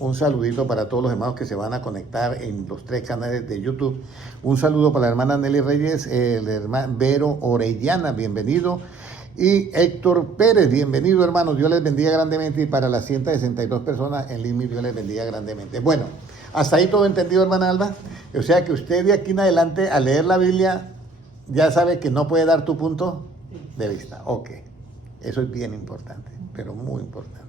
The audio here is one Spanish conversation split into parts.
Un saludito para todos los hermanos que se van a conectar en los 3 canales de YouTube. Un saludo para la hermana Nelly Reyes, el hermano Vero Orellana, bienvenido. Y Héctor Pérez, bienvenido, hermanos. Dios les bendiga grandemente. Y para las 162 personas en línea, Dios les bendiga grandemente. Bueno, hasta ahí todo entendido, hermana Alba. O sea que usted de aquí en adelante, al leer la Biblia, ya sabe que no puede dar tu punto de vista. Ok, eso es bien importante, pero muy importante.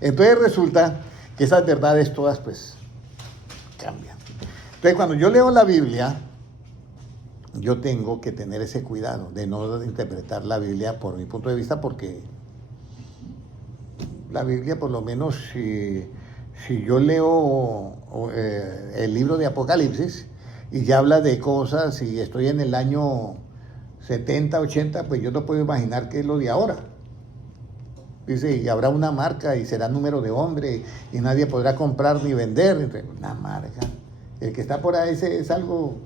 Entonces resulta que esas verdades todas pues cambian. Entonces cuando yo leo la Biblia, yo tengo que tener ese cuidado de no interpretar la Biblia por mi punto de vista, porque la Biblia, por lo menos si yo leo el libro de Apocalipsis y ya habla de cosas y estoy en el año 70, 80, pues yo no puedo imaginar qué es lo de ahora. Dice, y habrá una marca y será número de hombre y nadie podrá comprar ni vender. Una marca. El que está por ahí es algo,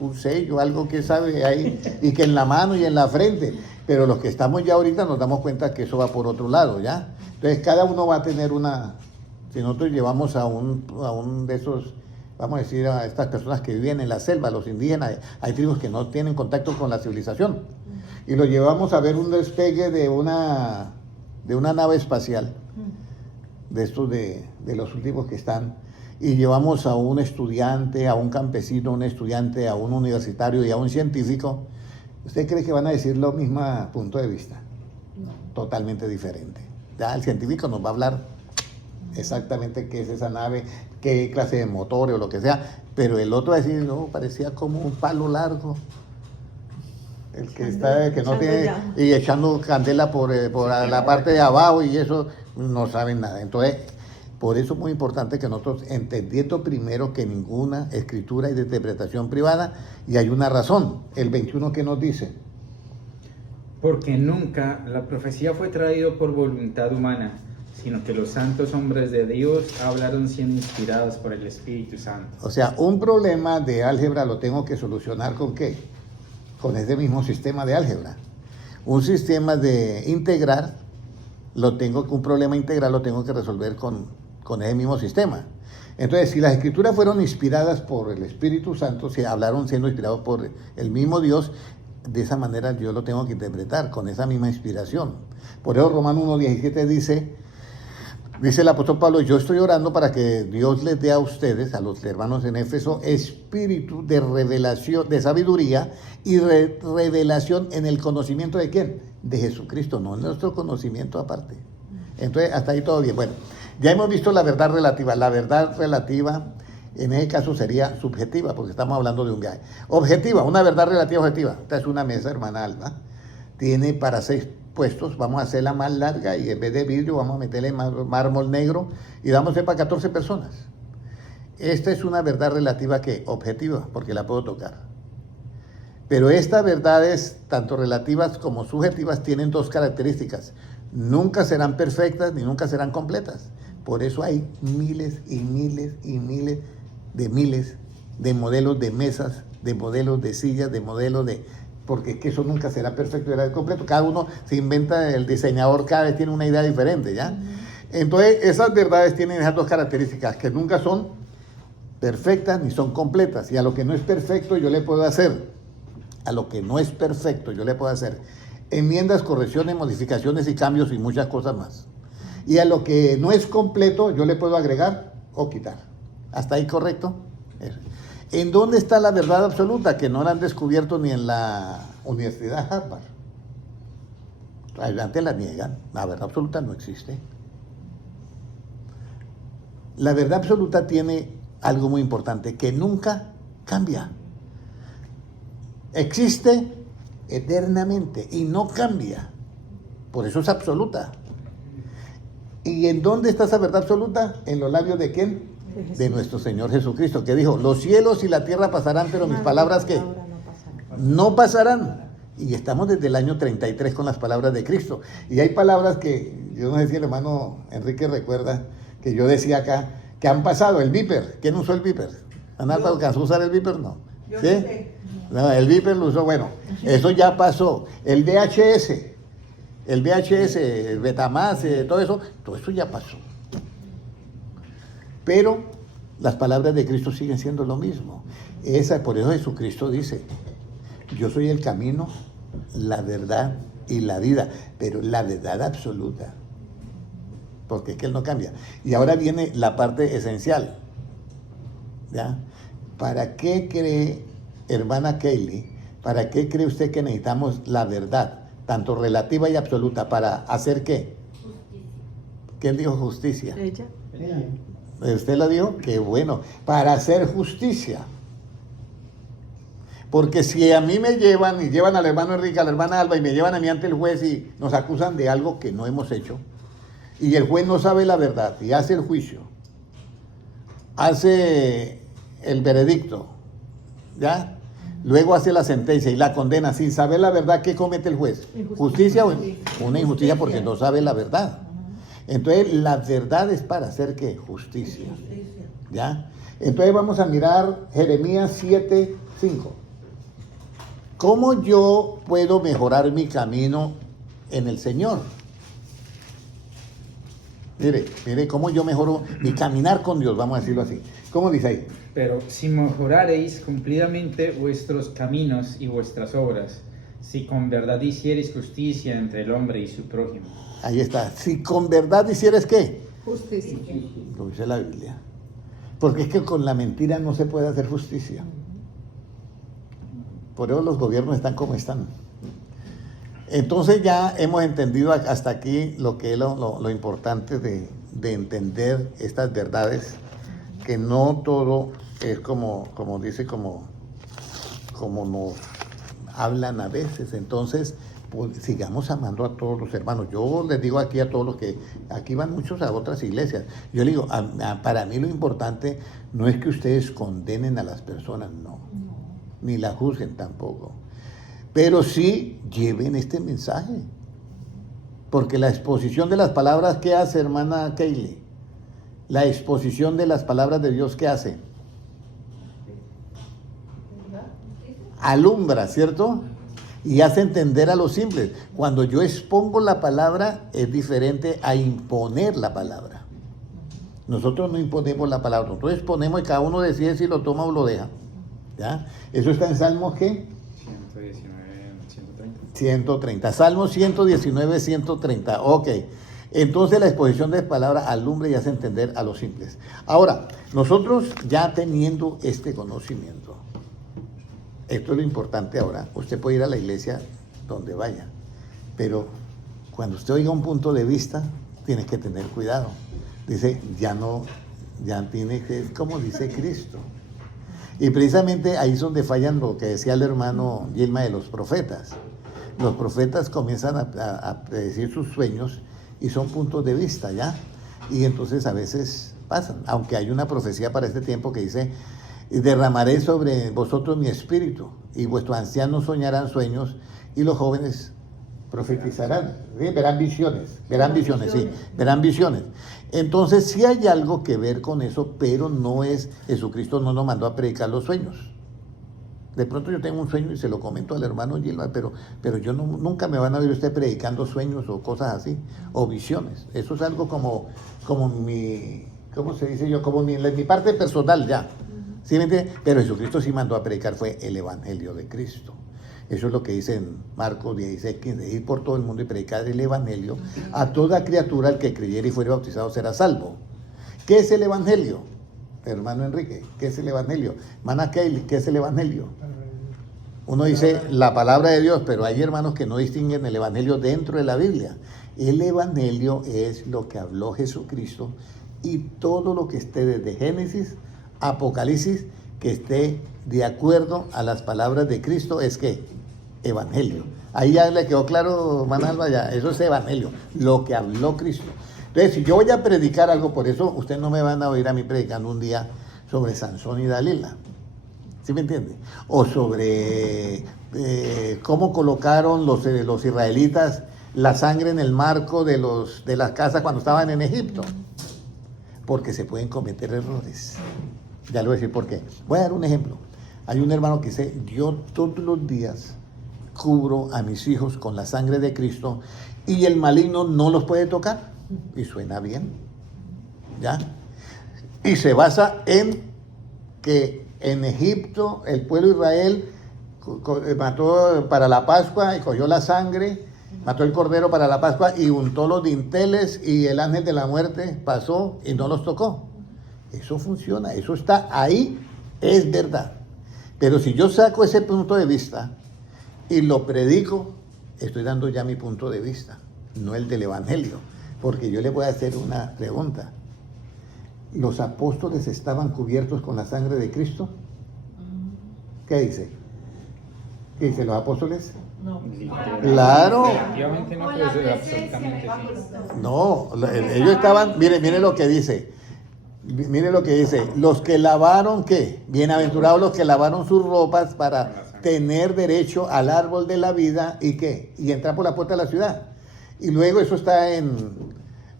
un sello, algo que sabe ahí, y que en la mano y en la frente. Pero los que estamos ya ahorita nos damos cuenta que eso va por otro lado, ¿ya? Entonces cada uno va a tener una... Si nosotros llevamos a un de esos, vamos a decir, a estas personas que viven en la selva, los indígenas, hay tribus que no tienen contacto con la civilización, y lo llevamos a ver un despegue de una nave espacial, de estos de los últimos que están, y llevamos a un estudiante, a un campesino, a un estudiante, a un universitario y a un científico, ¿usted cree que van a decir lo mismo punto de vista? No. Totalmente diferente. Ya el científico nos va a hablar exactamente qué es esa nave, qué clase de motor o lo que sea, pero el otro va a decir, no, parecía como un palo largo. El que está, que no tiene, y echando candela por la parte de abajo, y eso no saben nada. Entonces, por eso es muy importante que nosotros, entendiendo primero que ninguna escritura es de interpretación privada, y hay una razón. El 21 que nos dice: porque nunca la profecía fue traída por voluntad humana, sino que los santos hombres de Dios hablaron siendo inspirados por el Espíritu Santo. O sea, un problema de álgebra lo tengo que solucionar ¿con qué? Con ese mismo sistema de álgebra. Un sistema de integrar, un problema integral lo tengo que resolver con ese mismo sistema. Entonces, si las escrituras fueron inspiradas por el Espíritu Santo, si hablaron siendo inspirados por el mismo Dios, de esa manera yo lo tengo que interpretar, con esa misma inspiración. Por eso Romanos 1:17 dice el apóstol Pablo: yo estoy orando para que Dios les dé a ustedes, a los hermanos en Éfeso, espíritu de revelación, de sabiduría y revelación en el conocimiento de ¿quién? De Jesucristo, no en nuestro conocimiento aparte. Entonces, hasta ahí todo bien. Bueno, ya hemos visto la verdad relativa. La verdad relativa, en ese caso, sería subjetiva, porque estamos hablando de un viaje. Objetiva, una verdad relativa objetiva. Esta es una mesa, hermana Alba. Tiene para 6 puestos, vamos a hacerla más larga, y en vez de vidrio vamos a meterle mármol negro, y vamos a hacer para 14 personas. Esta es una verdad relativa que objetiva, porque la puedo tocar. Pero estas verdades, tanto relativas como subjetivas, tienen 2 características: nunca serán perfectas ni nunca serán completas. Por eso hay miles y miles y miles de modelos de mesas, de modelos de sillas, de modelos de... porque es que eso nunca será perfecto y completo. Cada uno se inventa, el diseñador cada vez tiene una idea diferente, ¿ya? Entonces, esas verdades tienen esas 2 características, que nunca son perfectas ni son completas. Y a lo que no es perfecto yo le puedo hacer, enmiendas, correcciones, modificaciones y cambios y muchas cosas más. Y a lo que no es completo yo le puedo agregar o quitar. ¿Hasta ahí correcto? Eso. ¿En dónde está la verdad absoluta? Que no la han descubierto ni en la Universidad de Harvard. Adelante la niegan. La verdad absoluta no existe. La verdad absoluta tiene algo muy importante, que nunca cambia. Existe eternamente y no cambia. Por eso es absoluta. ¿Y en dónde está esa verdad absoluta? En los labios ¿de quién? De nuestro Señor Jesucristo, que dijo: los cielos y la tierra pasarán, pero mis palabras ¿qué? No pasarán. Y estamos desde el año 33 con las palabras de Cristo. Y hay palabras que, yo no sé si el hermano Enrique recuerda, que yo decía acá, que han pasado. El Viper, ¿quién usó el Viper? ¿Ana alcanzó a usar el Viper? No. ¿Sí? No, el Viper lo usó, bueno, eso ya pasó. El VHS, el Betamax, todo eso ya pasó. Pero las palabras de Cristo siguen siendo lo mismo. Por eso Jesucristo dice, yo soy el camino, la verdad y la vida, pero la verdad absoluta, porque es que Él no cambia. Y ahora viene la parte esencial, ¿ya? ¿Para qué cree, hermana Kaylee, para qué cree usted que necesitamos la verdad, tanto relativa y absoluta, para hacer qué? Justicia. ¿Quién dijo justicia? Ella. ¿Usted lo dijo? Qué bueno, para hacer justicia. Porque si a mí me llevan y llevan al hermano Enrique, a la hermana Alba y me llevan a mí ante el juez y nos acusan de algo que no hemos hecho, y el juez no sabe la verdad y hace el juicio, hace el veredicto, ¿ya? Luego hace la sentencia y la condena sin saber la verdad, ¿qué comete el juez? ¿Justicia? Una injusticia porque no sabe la verdad. Entonces la verdad es para hacer ¿qué? Justicia, ¿ya? Entonces vamos a mirar Jeremías 7:5. ¿Cómo yo puedo mejorar mi camino en el Señor? Mire cómo yo mejoro mi caminar con Dios, vamos a decirlo así. ¿Cómo dice ahí? Pero si mejorareis cumplidamente vuestros caminos y vuestras obras, si con verdad hiciereis justicia entre el hombre y su prójimo. Ahí está. Si con verdad hicieres ¿qué? Justicia. Lo dice la Biblia. Porque es que con la mentira no se puede hacer justicia. Por eso los gobiernos están como están. Entonces ya hemos entendido hasta aquí lo que es lo importante de entender estas verdades, que no todo es como nos hablan a veces. Entonces, pues, sigamos amando a todos los hermanos. Yo les digo aquí a todos los que, aquí van muchos a otras iglesias, yo les digo, para mí lo importante no es que ustedes condenen a las personas, no, ni la juzguen tampoco, pero sí lleven este mensaje, porque la exposición de las palabras, ¿qué hace, hermana Kaylee? La exposición de las palabras de Dios, ¿qué hace? Alumbra, ¿cierto? Y hace entender a los simples. Cuando yo expongo la palabra, es diferente a imponer la palabra. Nosotros no imponemos la palabra, nosotros exponemos y cada uno decide si lo toma o lo deja. ¿Ya? Eso está en Salmos, ¿qué? 130. Salmos 119, 130. Ok. Entonces la exposición de palabra alumbra y hace entender a los simples. Ahora, nosotros ya teniendo este conocimiento, esto es lo importante ahora. Usted puede ir a la iglesia donde vaya, pero cuando usted oiga un punto de vista, tiene que tener cuidado. Dice, ya tiene que, es como dice Cristo. Y precisamente ahí es donde fallan lo que decía el hermano Gilma de los profetas. Los profetas comienzan a predecir sus sueños y son puntos de vista, ¿ya? Y entonces a veces pasan, aunque hay una profecía para este tiempo que dice, derramaré sobre vosotros mi espíritu, y vuestros ancianos soñarán sueños, y los jóvenes profetizarán, ¿sí? Verán visiones, verán visiones. Entonces sí hay algo que ver con eso, pero no es, Jesucristo no nos mandó a predicar los sueños. De pronto yo tengo un sueño y se lo comento al hermano Gilma, pero yo nunca me van a ver usted predicando sueños o cosas así, o visiones. Eso es algo como mi, ¿cómo se dice yo? Como mi parte personal ya. ¿Sí me entiende? Pero Jesucristo sí mandó a predicar, fue el Evangelio de Cristo. Eso es lo que dice en Marcos 16:15, ir por todo el mundo y predicar el Evangelio a toda criatura, el que creyere y fuere bautizado será salvo. ¿Qué es el Evangelio? Hermano Enrique, ¿qué es el Evangelio? Hermana Kaylee, ¿qué es el Evangelio? Uno dice la palabra de Dios, pero hay hermanos que no distinguen el Evangelio dentro de la Biblia. El Evangelio es lo que habló Jesucristo, y todo lo que esté desde Génesis, Apocalipsis, que esté de acuerdo a las palabras de Cristo, es que Evangelio. Ahí ya le quedó claro, hermana Alba, ya, eso es Evangelio, lo que habló Cristo. Entonces, si yo voy a predicar algo, por eso ustedes no me van a oír a mí predicando un día sobre Sansón y Dalila. ¿Sí me entiende? O sobre cómo colocaron los israelitas la sangre en el marco de las casas cuando estaban en Egipto. Porque se pueden cometer errores. Ya le voy a decir por qué. Voy a dar un ejemplo. Hay un hermano que dice, yo todos los días cubro a mis hijos con la sangre de Cristo y el maligno no los puede tocar. Y suena bien. ¿Ya? Y se basa en que en Egipto el pueblo de Israel mató para la Pascua y cogió la sangre, mató el cordero para la Pascua y untó los dinteles y el ángel de la muerte pasó y no los tocó. Eso funciona, eso está ahí, es verdad. Pero si yo saco ese punto de vista y lo predico, estoy dando ya mi punto de vista, no el del Evangelio. Porque yo le voy a hacer una pregunta. ¿Los apóstoles estaban cubiertos con la sangre de Cristo? ¿Qué dice? ¿Qué dice los apóstoles? No. Claro. Efectivamente no puede ser absolutamente sí. No, ellos estaban, mire lo que dice. Mire lo que dice. Los que lavaron, ¿qué? Bienaventurados los que lavaron sus ropas para tener derecho al árbol de la vida y ¿qué? Y entrar por la puerta de la ciudad. Y luego eso está en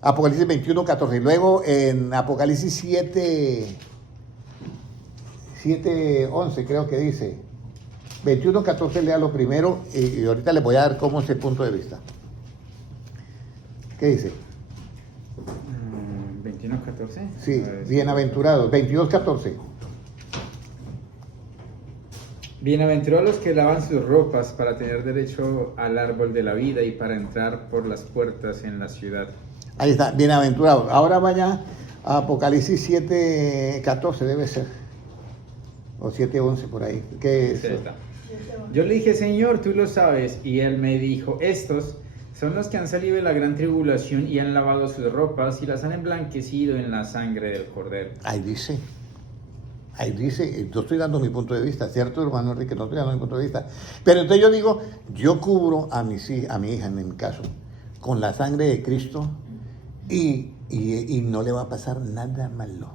Apocalipsis 21, 14. Y luego en Apocalipsis 7, 11 creo que dice. 21, 14 lea lo primero y ahorita les voy a dar cómo es el punto de vista. ¿Qué dice? 21, 14. Sí, bienaventurados. 22, 14. Bienaventurados los que lavan sus ropas para tener derecho al árbol de la vida y para entrar por las puertas en la ciudad. Ahí está, bienaventurados. Ahora vaya a Apocalipsis 7, 14 debe ser. O 7, 11 por ahí. ¿Qué es? Ahí está. Yo le dije, Señor, tú lo sabes. Y él me dijo, estos son los que han salido de la gran tribulación y han lavado sus ropas y las han emblanquecido en la sangre del Cordero. Ahí dice, yo estoy dando mi punto de vista, ¿cierto, hermano Enrique? No estoy dando mi punto de vista. Pero entonces yo digo, yo cubro a mi hija en mi caso, con la sangre de Cristo y no le va a pasar nada malo.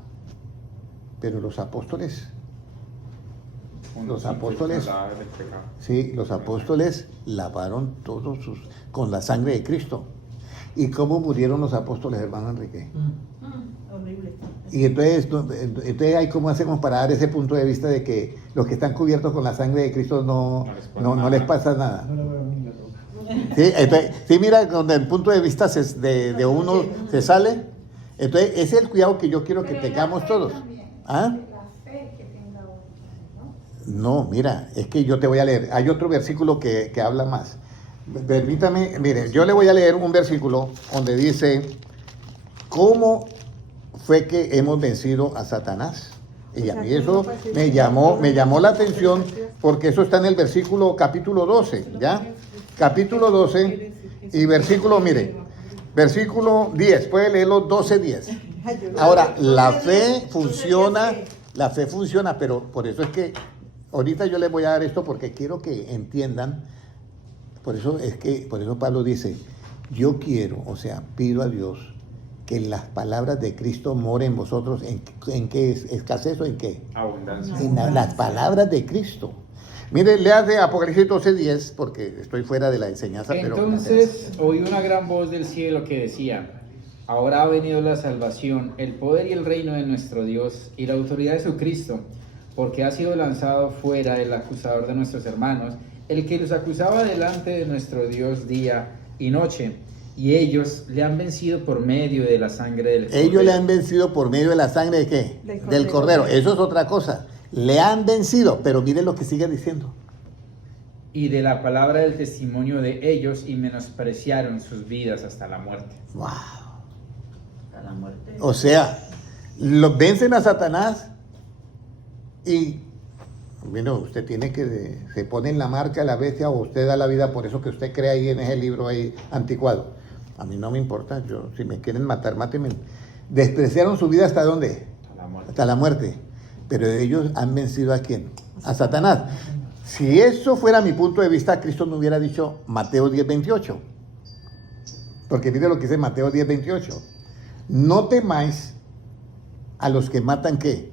Pero los apóstoles, sí, los apóstoles lavaron todos con la sangre de Cristo. ¿Y cómo murieron los apóstoles, hermano Enrique? Horrible. Y entonces hay cómo hacemos para dar ese punto de vista de que los que están cubiertos con la sangre de Cristo no les pasa nada. Sí, entonces, sí, mira, donde el punto de vista de uno se sale. Entonces, ese es el cuidado que yo quiero que tengamos todos. ¿Ah? No, mira, es que yo te voy a leer. Hay otro versículo que habla más. Permítame, mire, yo le voy a leer un versículo donde dice, ¿cómo fue que hemos vencido a Satanás? Y a mí eso me llamó la atención porque eso está en el versículo capítulo 12, ¿ya? Capítulo 12 y versículo, mire, versículo 10, puede leerlo 12, 10. Ahora, la fe funciona, pero por eso es que ahorita yo les voy a dar esto porque quiero que entiendan. Por eso Pablo dice, yo quiero, o sea, pido a Dios que las palabras de Cristo moren en vosotros. ¿En qué escasez o en qué? Abundancia. En las palabras de Cristo. Mire, lea de Apocalipsis 12:10, porque estoy fuera de la enseñanza. Entonces oí una gran voz del cielo que decía, ahora ha venido la salvación, el poder y el reino de nuestro Dios y la autoridad de su Cristo, porque ha sido lanzado fuera el acusador de nuestros hermanos, el que los acusaba delante de nuestro Dios día y noche, y ellos le han vencido por medio de la sangre del Cordero. Ellos le han vencido por medio de la sangre de ¿qué? Del Cordero. Eso es otra cosa. Le han vencido, pero miren lo que sigue diciendo. Y de la palabra del testimonio de ellos y menospreciaron sus vidas hasta la muerte. ¡Wow! Hasta la muerte. O sea, los vencen a Satanás y, bueno, usted tiene que, se pone en la marca de la bestia o usted da la vida por eso que usted cree ahí en ese libro ahí anticuado. A mí no me importa, si me quieren matar, mátenme. Despreciaron su vida ¿hasta dónde? Hasta la muerte. Pero ellos han vencido ¿a quién? A Satanás. Si eso fuera mi punto de vista, Cristo no hubiera dicho Mateo 10:28. Porque mire lo que dice Mateo 10:28. No temáis a los que matan ¿qué?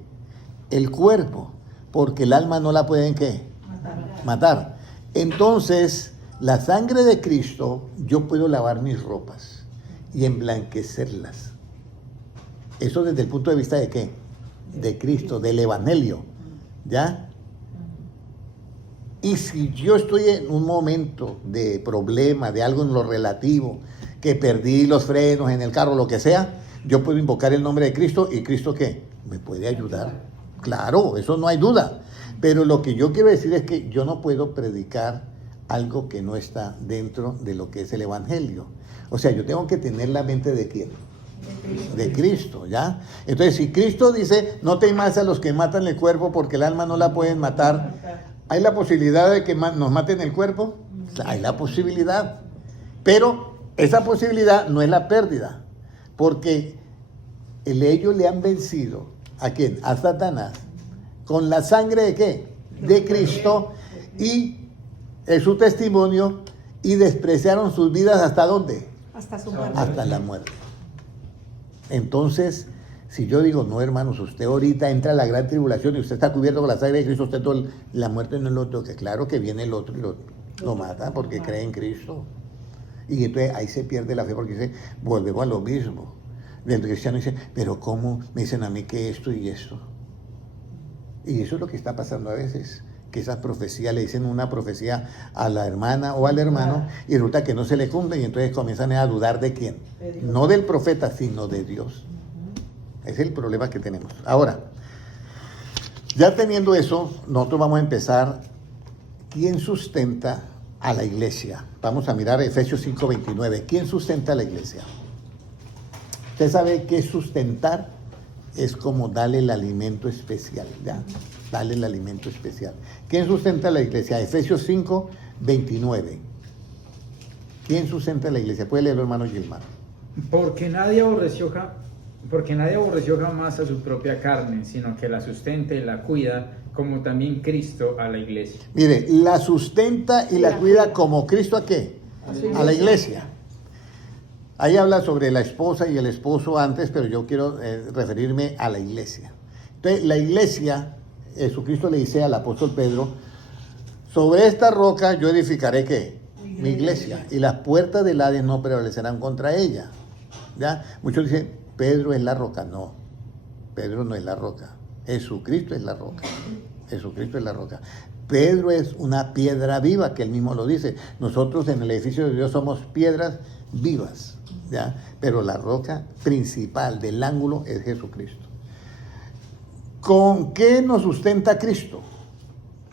El cuerpo, porque el alma no la pueden ¿qué? Matar. Entonces, la sangre de Cristo, yo puedo lavar mis ropas y emblanquecerlas. Eso desde el punto de vista de ¿qué? De Cristo, del Evangelio, ¿ya? Y si yo estoy en un momento de problema, de algo en lo relativo, que perdí los frenos en el carro, lo que sea, Yo puedo invocar el nombre de Cristo y Cristo ¿qué? Me puede ayudar. Claro, eso no hay duda. Pero lo que yo quiero decir es que yo no puedo predicar algo que no está dentro de lo que es el Evangelio. O sea, yo tengo que tener la mente de ¿quién? De Cristo, ¿ya? Entonces, si Cristo dice, no temas a los que matan el cuerpo porque el alma no la pueden matar, ¿hay la posibilidad de que nos maten el cuerpo? Hay la posibilidad. Pero esa posibilidad no es la pérdida, porque ellos le han vencido, ¿a quién? A Satanás, con la sangre de ¿qué? De Cristo, y es su testimonio, y despreciaron sus vidas ¿hasta dónde? Hasta su muerte. Hasta la muerte. Entonces, si yo digo, no hermanos, usted ahorita entra a la gran tribulación y usted está cubierto con la sangre de Cristo, usted la muerte no lo toca. Claro que viene el otro y lo mata porque cree en Cristo. Y entonces ahí se pierde la fe porque dice, volvemos a lo mismo. El cristiano dice, pero ¿cómo me dicen a mí que esto y esto? Y eso es lo que está pasando a veces, que esas profecías le dicen una profecía a la hermana o al hermano y resulta que no se le cumple y entonces comienzan a dudar de quién, no del profeta, sino de Dios. Ese es el problema que tenemos. Ahora, ya teniendo eso, nosotros vamos a empezar. ¿Quién sustenta a la iglesia? Vamos a mirar Efesios 5:29. ¿Quién sustenta a la iglesia? Usted sabe que sustentar es como darle el alimento especial, ¿ya? Darle el alimento especial. ¿Quién sustenta a la iglesia? Efesios 5:29. ¿Quién sustenta a la iglesia? Puede leerlo, hermano Gilmar. Porque nadie aborreció jamás a su propia carne, sino que la sustenta y la cuida, como también Cristo a la iglesia. Mire, la sustenta y la cuida como Cristo ¿a qué? A la iglesia. Ahí habla sobre la esposa y el esposo antes, pero yo quiero referirme a la iglesia. Entonces, la iglesia, Jesucristo le dice al apóstol Pedro, sobre esta roca yo edificaré ¿qué? Mi iglesia, y las puertas del Hades no prevalecerán contra ella. ¿Ya? Muchos dicen, Pedro es la roca. No, Pedro no es la roca. Jesucristo es la roca. Jesucristo es la roca. Pedro es una piedra viva, que él mismo lo dice. Nosotros en el edificio de Dios somos piedras vivas, ¿ya? Pero la roca principal del ángulo es Jesucristo. ¿Con qué nos sustenta Cristo?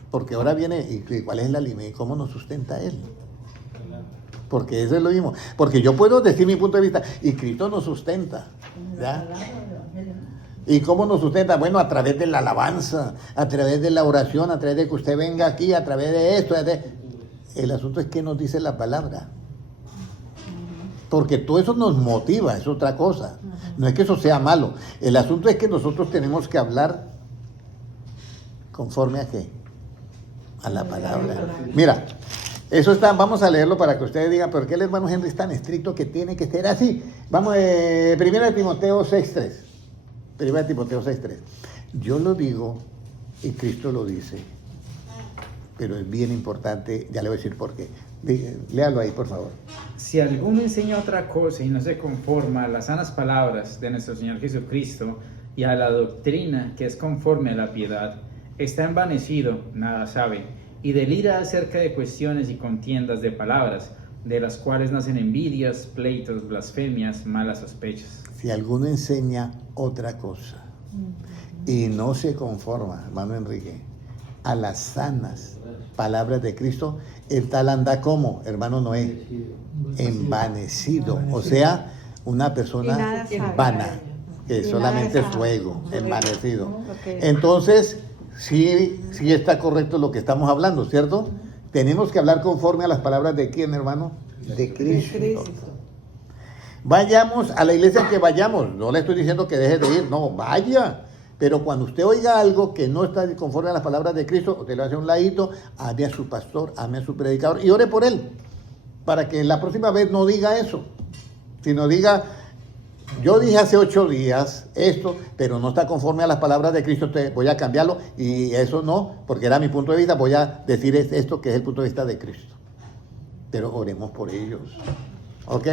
Porque ahora viene, ¿y cuál es el alimento? ¿Cómo nos sustenta Él? Porque eso es lo mismo. Porque yo puedo decir mi punto de vista, y Cristo nos sustenta, ¿ya? ¿Y cómo nos sustenta? Bueno, a través de la alabanza, a través de la oración, a través de que usted venga aquí, a través de esto. El asunto es que nos dice la palabra. Porque todo eso nos motiva, es otra cosa. No es que eso sea malo. El asunto es que nosotros tenemos que hablar conforme a ¿qué? A la palabra. Mira, eso está, vamos a leerlo para que ustedes digan, ¿por qué el hermano Henry es tan estricto que tiene que ser así? Vamos, 1 Timoteo 6:3. 1 Timoteo 6:3. Yo lo digo y Cristo lo dice, pero es bien importante, ya le voy a decir por qué. Léalo ahí, por favor. Si alguno enseña otra cosa y no se conforma a las sanas palabras de nuestro Señor Jesucristo y a la doctrina que es conforme a la piedad, está envanecido, nada sabe, y delira acerca de cuestiones y contiendas de palabras, de las cuales nacen envidias, pleitos, blasfemias, malas sospechas. Si alguno enseña otra cosa y no se conforma, hermano Enrique, a las sanas palabras de Cristo, el tal anda como, hermano Noé, envanecido, o sea, una persona vana, que solamente es fuego, envanecido. Entonces, sí está correcto lo que estamos hablando, ¿cierto? Tenemos que hablar conforme a las palabras de quién, hermano, de Cristo. Vayamos a la iglesia que vayamos, no le estoy diciendo que deje de ir, no, vaya. Pero cuando usted oiga algo que no está conforme a las palabras de Cristo, usted le hace un ladito, ame a su pastor, ame a su predicador y ore por él, para que la próxima vez no diga eso, sino diga, yo dije hace 8 días esto, pero no está conforme a las palabras de Cristo, voy a cambiarlo y eso no, porque era mi punto de vista, voy a decir esto que es el punto de vista de Cristo. Pero oremos por ellos. ¿Ok?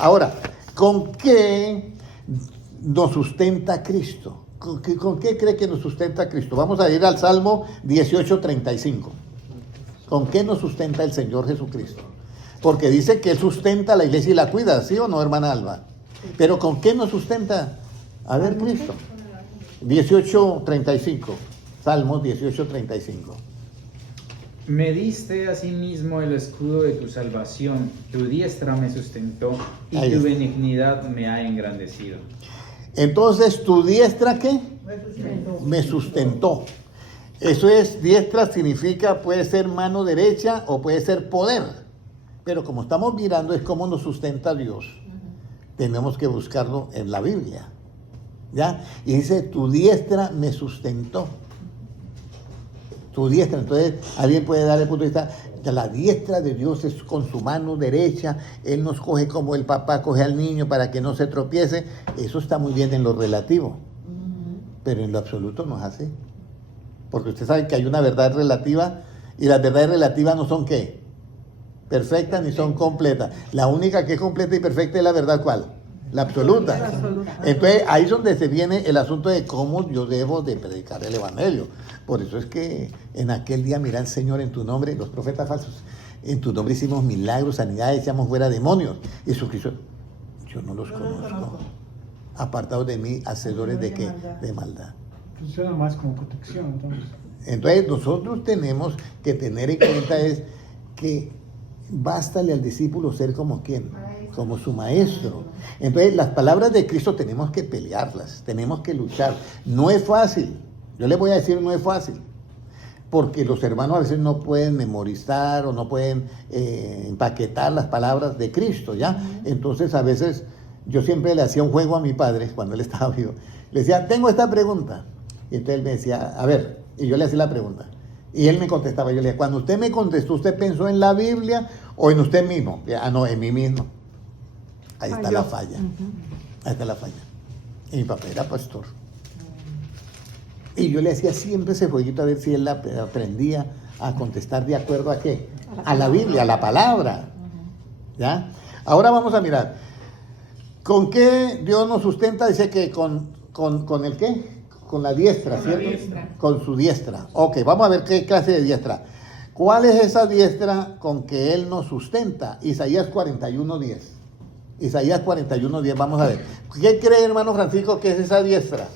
Ahora, ¿con qué nos sustenta Cristo? ¿Con qué cree que nos sustenta Cristo? Vamos a ir al Salmo 18:35. ¿Con qué nos sustenta el Señor Jesucristo? Porque dice que Él sustenta a la iglesia y la cuida, ¿sí o no, hermana Alba? Pero ¿con qué nos sustenta? A ver, Cristo. 18:35. Salmos 18:35. Me diste asimismo el escudo de tu salvación, tu diestra me sustentó y Ahí tu está. benignidad me ha engrandecido. Entonces, ¿tu diestra qué? Me sustentó. Me sustentó. Eso es, diestra significa, puede ser mano derecha o puede ser poder. Pero como estamos mirando es cómo nos sustenta Dios. Tenemos que buscarlo en la Biblia. ¿Ya? Y dice, tu diestra me sustentó. Tu diestra. Entonces, alguien puede dar el punto de vista, que la diestra de Dios es con su mano derecha. Él nos coge como el papá coge al niño para que no se tropiece. Eso está muy bien en lo relativo. Pero en lo absoluto no es así. Porque usted sabe que hay una verdad relativa y las verdades relativas no son ¿qué? Perfectas ni son completas. La única que es completa y perfecta es la verdad ¿cuál? La absoluta. Entonces ahí es donde se viene el asunto de cómo yo debo de predicar el evangelio. Por eso es que en aquel día mirá al Señor en tu nombre, los profetas falsos, en tu nombre hicimos milagros, sanidades, echamos fuera demonios. Y Jesucristo, yo no los conozco. Apartados de mí, hacedores de qué? De maldad. Funciona más como protección, entonces. Entonces nosotros tenemos que tener en cuenta es que bástale al discípulo ser como quien, como su maestro. Entonces las palabras de Cristo tenemos que pelearlas, tenemos que luchar. No es fácil, yo les voy a decir no es fácil, porque los hermanos a veces no pueden memorizar o no pueden empaquetar las palabras de Cristo, ¿ya? Entonces a veces yo siempre le hacía un juego a mi padre cuando él estaba vivo. Le decía, tengo esta pregunta. Y entonces él me decía, a ver, y yo le hacía la pregunta. Y él me contestaba, yo le decía, cuando usted me contestó, ¿usted pensó en la Biblia o en usted mismo? Ah, no, en mí mismo. Ahí está la falla. Ahí está la falla. Y mi papá era pastor. Y yo le hacía siempre ese jueguito a ver si él aprendía a contestar de acuerdo a qué. A la Biblia, a la palabra. ¿Ya? Ahora vamos a mirar. ¿Con qué Dios nos sustenta? Dice que con el qué. Con la diestra, Con la ¿cierto? diestra. Con su diestra. Ok, vamos a ver qué clase de diestra. ¿Cuál es esa diestra con que Él nos sustenta? Isaías 41:10. Isaías 41:10, vamos a ver. ¿Qué cree, hermano Francisco, que es esa diestra?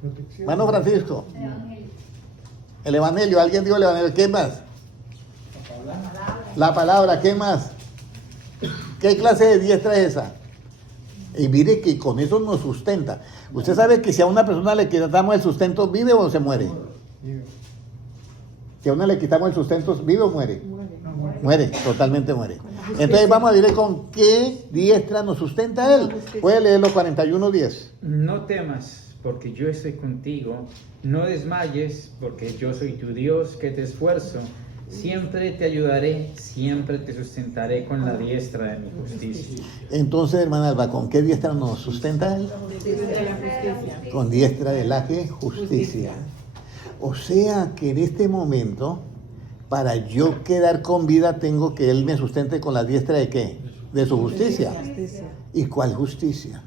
Protección. Hermano Francisco. El Evangelio. ¿Alguien dijo el Evangelio? ¿Qué más? La palabra. ¿Qué más? ¿Qué clase de diestra es esa? Y mire que con eso nos sustenta. Usted sabe que si a una persona le quitamos el sustento, ¿vive o se muere? Digo, Si a una le quitamos el sustento, ¿vive o muere? no, bueno. Muere, totalmente muere. Entonces vamos a ver con qué diestra nos sustenta Él. Puede leerlo 41:10. No temas, porque yo estoy contigo. No desmayes, porque yo soy tu Dios, que te esfuerzo. Siempre te ayudaré, siempre te sustentaré con la diestra de mi justicia. Entonces, hermana Alba, ¿con qué diestra nos sustenta Él? De la justicia. Con diestra de la ¿qué? Justicia. O sea que en este momento, para yo quedar con vida, tengo que Él me sustente con la diestra de qué? De su justicia. ¿Y cuál justicia?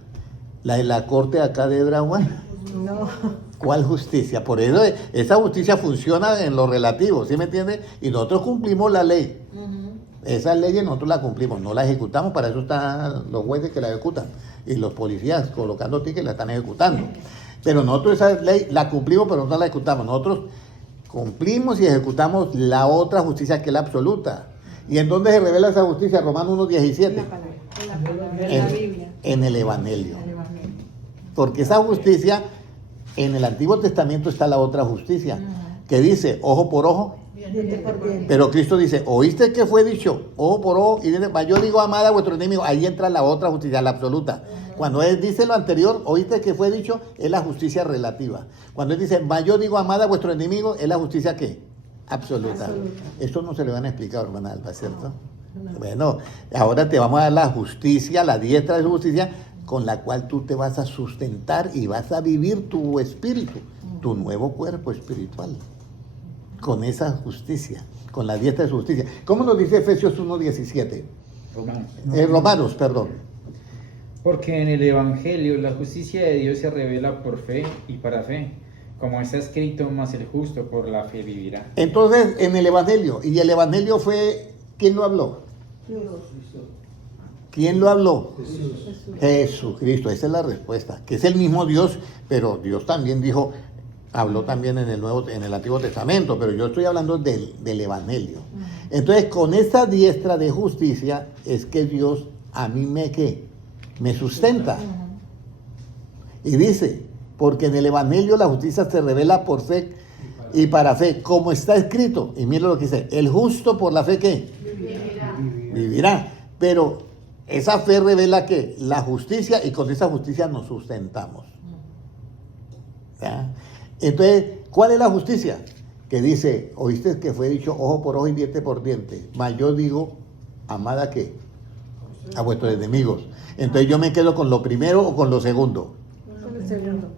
¿La de la corte acá de Draguán? No. ¿Cuál justicia? Por eso esa justicia funciona en lo relativo, ¿sí me entiende? Y nosotros cumplimos la ley. Esas leyes nosotros las cumplimos, no las ejecutamos, para eso están los jueces que la ejecutan y los policías colocando tickets la están ejecutando. Pero nosotros esa ley la cumplimos, pero no la ejecutamos. Nosotros cumplimos y ejecutamos la otra justicia que es la absoluta. ¿Y en dónde se revela esa justicia? Romanos 1:17. En el Evangelio. Porque esa justicia, en el Antiguo Testamento está la otra justicia, que dice ojo por ojo. Pero Cristo dice, ¿oíste que fue dicho? Ojo por ojo, y dice, yo digo amada a vuestro enemigo. Ahí entra la otra justicia, la absoluta. Cuando él dice lo anterior, ¿oíste que fue dicho? Es la justicia relativa. Cuando él dice, yo digo amada a vuestro enemigo, es la justicia ¿qué? Absoluta. Esto no se le van a explicar, hermana Alba, ¿cierto? Bueno, ahora te vamos a dar la justicia, la diestra de su justicia, con la cual tú te vas a sustentar y vas a vivir tu espíritu, tu nuevo cuerpo espiritual. Con esa justicia, con la diestra de su justicia. ¿Cómo nos dice Efesios 1:17? Romanos, perdón. Porque en el Evangelio la justicia de Dios se revela por fe y para fe, como está escrito, mas el justo por la fe vivirá. Entonces, en el Evangelio, y el Evangelio fue, ¿quién lo habló? ¿Quién lo habló? Jesús. Jesucristo, esa es la respuesta, que es el mismo Dios, pero Dios también dijo, habló también en el Antiguo Testamento, pero yo estoy hablando del Evangelio. Entonces, con esta diestra de justicia es que Dios a mí me sustenta. Y dice, porque en el Evangelio la justicia se revela por fe y para fe, como está escrito. Y mira lo que dice, el justo por la fe, ¿qué? Vivirá. Pero esa fe revela que la justicia, y con esa justicia nos sustentamos. ¿Ya? Entonces, ¿cuál es la justicia? Que dice, oíste que fue dicho ojo por ojo y diente por diente. Mas yo digo, amad a qué? A vuestros enemigos. Entonces yo me quedo con lo primero o con lo segundo. Con el segundo.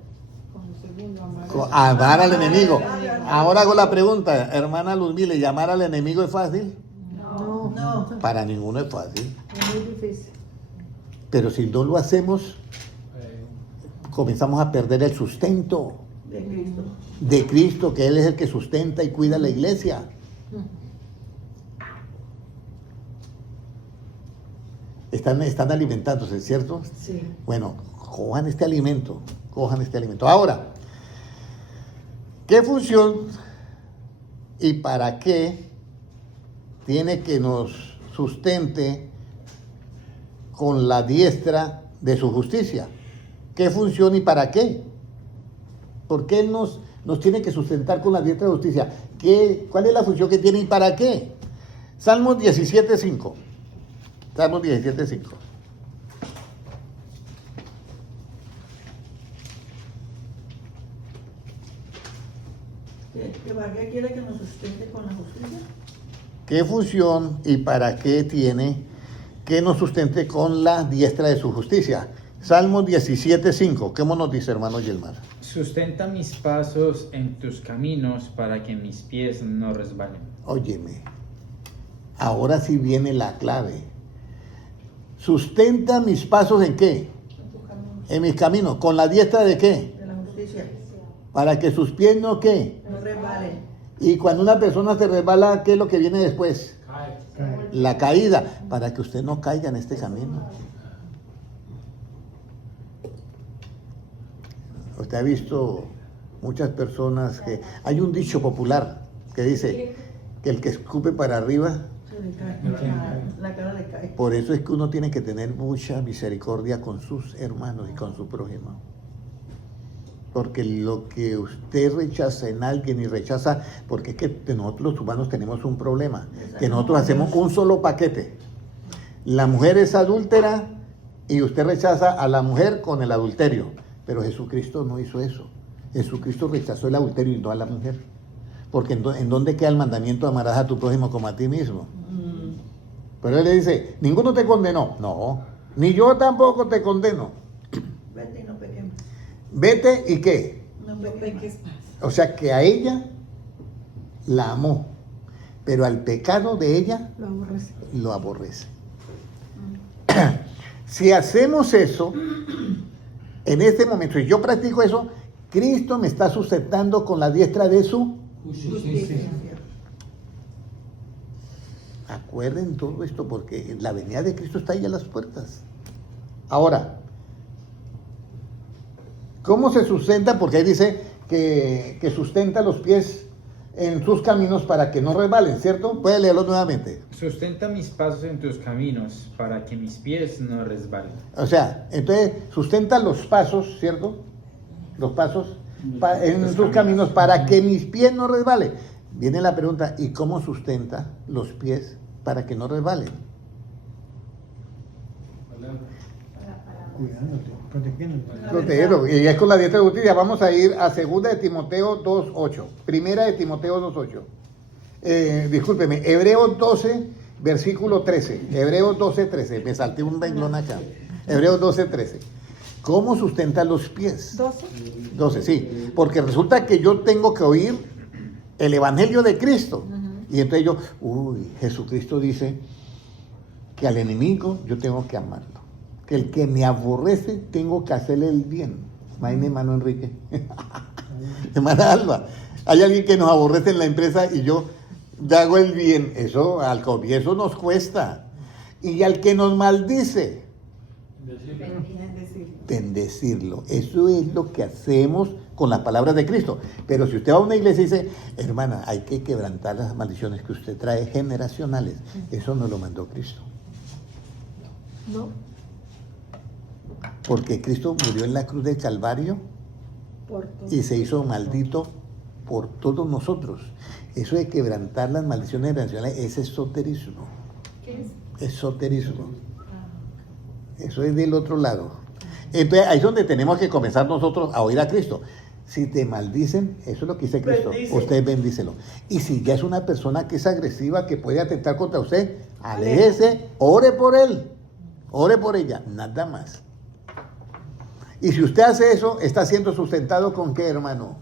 Con el segundo, amar. Amar al enemigo. Ahora hago la pregunta, hermana Luzmila, ¿llamar al enemigo es fácil? No. Para ninguno es fácil. Es muy difícil. Pero si no lo hacemos, comenzamos a perder el sustento de Cristo, que Él es el que sustenta y cuida la iglesia. Están alimentándose, ¿cierto? Sí. Bueno, cojan este alimento, cojan este alimento. Ahora, ¿qué función y para qué tiene que nos sustente con la diestra de su justicia? ¿Qué función y para qué? ¿Por qué nos tiene que sustentar con la diestra de justicia? ¿Cuál es la función que tiene y para qué? Salmos 17:5. Salmos 17:5. ¿Que para qué quiere que nos sustente con la justicia? ¿Qué función y para qué tiene que nos sustente con la diestra de su justicia? Salmos 17:5. ¿Cómo nos dice, hermano Yelmar? Sustenta mis pasos en tus caminos para que mis pies no resbalen. Óyeme, ahora sí viene la clave. ¿Sustenta mis pasos en qué? En mis caminos. ¿Con la diestra de qué? De la justicia. Para que sus pies no qué. No resbalen. Y cuando una persona se resbala, ¿qué es lo que viene después? Cae. La caída, para que usted no caiga en este camino. Usted ha visto muchas personas que... Hay un dicho popular que dice que el que escupe para arriba, Se le cae. La cara le cae. por eso es que uno tiene que tener mucha misericordia con sus hermanos y con su prójimo. Porque lo que usted rechaza en alguien y rechaza, porque es que nosotros los humanos tenemos un problema, que nosotros hacemos un solo paquete. La mujer es adúltera y usted rechaza a la mujer con el adulterio. Pero Jesucristo no hizo eso. Jesucristo rechazó el adulterio y no a la mujer. Porque ¿en dónde queda el mandamiento? Amarás a tu prójimo como a ti mismo. Pero él le dice, ninguno te condenó. No, ni yo tampoco te condeno. Vete y no pequemos. Vete y qué. No No pequemos. peques más. O sea que a ella la amó, pero al pecado de ella Lo aborrece. lo aborrece. Si hacemos eso, en este momento, y yo practico eso, Cristo me está sustentando con la diestra de su... Justicia. Acuerden todo esto porque la venida de Cristo está ahí a las puertas. Ahora, ¿cómo se sustenta? Porque ahí dice que sustenta los pies en sus caminos para que no resbalen, ¿cierto? Puede leerlo nuevamente. Sustenta mis pasos en tus caminos para que mis pies no resbalen. O sea, entonces sustenta los pasos, ¿cierto? Los pasos en sus caminos para que mis pies no resbalen. Viene la pregunta, ¿y cómo sustenta los pies para que no resbalen? Cuidándote, protegiéndote. Protegerlo, y es con la diestra de justicia. Vamos a ir a 2 de Timoteo 2:8. Primera de Timoteo 2:8. Discúlpeme, Hebreos 12, versículo 13. Hebreos 12:13. Me salté un renglón acá. Hebreos 12:13. ¿Cómo sustenta los pies? 12. 12, sí. Porque resulta que yo tengo que oír el Evangelio de Cristo. Y entonces yo, Jesucristo dice que al enemigo yo tengo que amarlo. Que el que me aborrece tengo que hacerle el bien. Imagínate, hermano Enrique. Hermana Alba, hay alguien que nos aborrece en la empresa y yo hago el bien. Eso al comienzo nos cuesta. Y al que nos maldice, Es decir, bendecirlo. Eso es lo que hacemos con las palabras de Cristo. Pero si usted va a una iglesia y dice, hermana, hay que quebrantar las maldiciones que usted trae generacionales, eso no lo mandó Cristo. No, Porque Cristo murió en la cruz del Calvario por todo. y se hizo maldito por todos nosotros. Eso de quebrantar las maldiciones generacionales es esoterismo. ¿qué es? Esoterismo. Eso es del otro lado. Entonces ahí es donde tenemos que comenzar nosotros a oír a Cristo. Si te maldicen, eso es lo que dice Cristo, Bendice. usted bendícelo. Y si ya es una persona que es agresiva, que puede atentar contra usted, aléjese, ore por él, ore por ella, nada más. Y si usted hace eso, está siendo sustentado ¿con qué, hermano?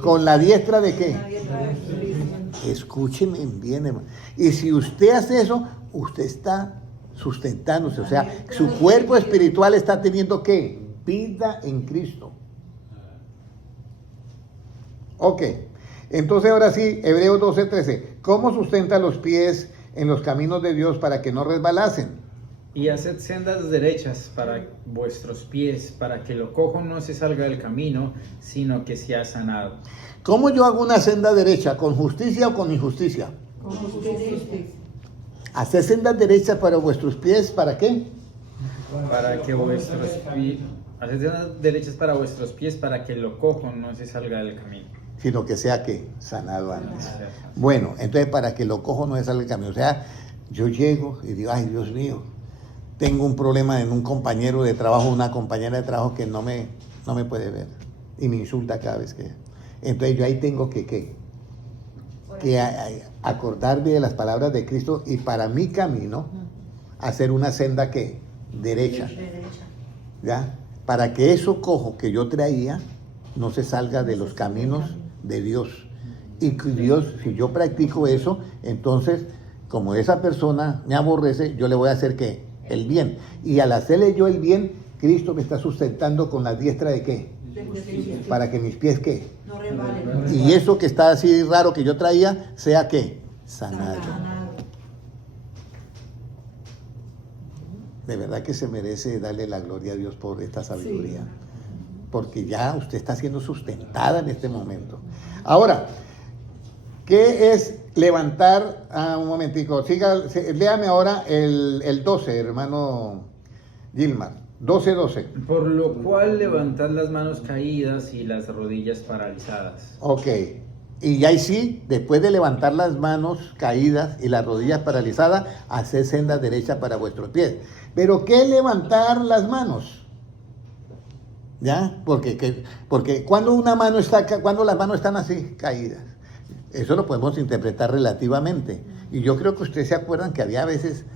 ¿Con la diestra de qué? Nadie trae justicia. Escúcheme bien, hermano. Y si usted hace eso, usted está sustentándose. O sea, su cuerpo espiritual está teniendo ¿qué? Vida en Cristo. Ok. Entonces ahora sí, Hebreos 12:13. ¿Cómo sustenta los pies en los caminos de Dios para que no resbalasen? Y haced sendas derechas para vuestros pies, para que lo cojo no se salga del camino, sino que sea sanado. ¿Cómo yo hago una senda derecha? ¿Con justicia o con injusticia? Con justicia. Hacer sendas derechas para vuestros pies, ¿para qué? Para que vuestros pies, haced sendas derechas para vuestros pies, para que lo cojo no se salga del camino. Sino que sea que sanado antes. Bueno, entonces para que lo cojo no se salga del camino. O sea, yo llego y digo, ay Dios mío, tengo un problema en un compañero de trabajo, una compañera de trabajo que no me puede ver y me insulta cada vez que... Entonces yo ahí tengo que acordarme de las palabras de Cristo y para mi camino hacer una senda que derecha, Derecha. ¿ya? Para que eso cojo que yo traía no se salga de los caminos de Dios. Y que Dios, si yo practico eso, entonces como esa persona me aborrece, yo le voy a hacer ¿qué? El bien. Y al hacerle yo el bien, Cristo me está sustentando con la diestra de ¿qué? De justicia. Para que mis pies ¿qué? No resbalen. Y eso que está así raro que yo traía, sea ¿qué? Sanado. Sanado. De verdad que se merece darle la gloria a Dios por esta sabiduría. Porque ya usted está siendo sustentada en este momento. Ahora, ¿qué es levantar? Un momentico, léame ahora el 12, hermano Gilmar. 12:12. Por lo cual levantad las manos caídas y las rodillas paralizadas. Ok. Y ahí sí, después de levantar las manos caídas y las rodillas paralizadas, haced senda derecha para vuestros pies. Pero ¿qué levantar las manos? ¿Ya? Porque cuando una mano está, cuando las manos están así caídas, eso lo podemos interpretar relativamente. Y yo creo que ustedes se acuerdan que había veces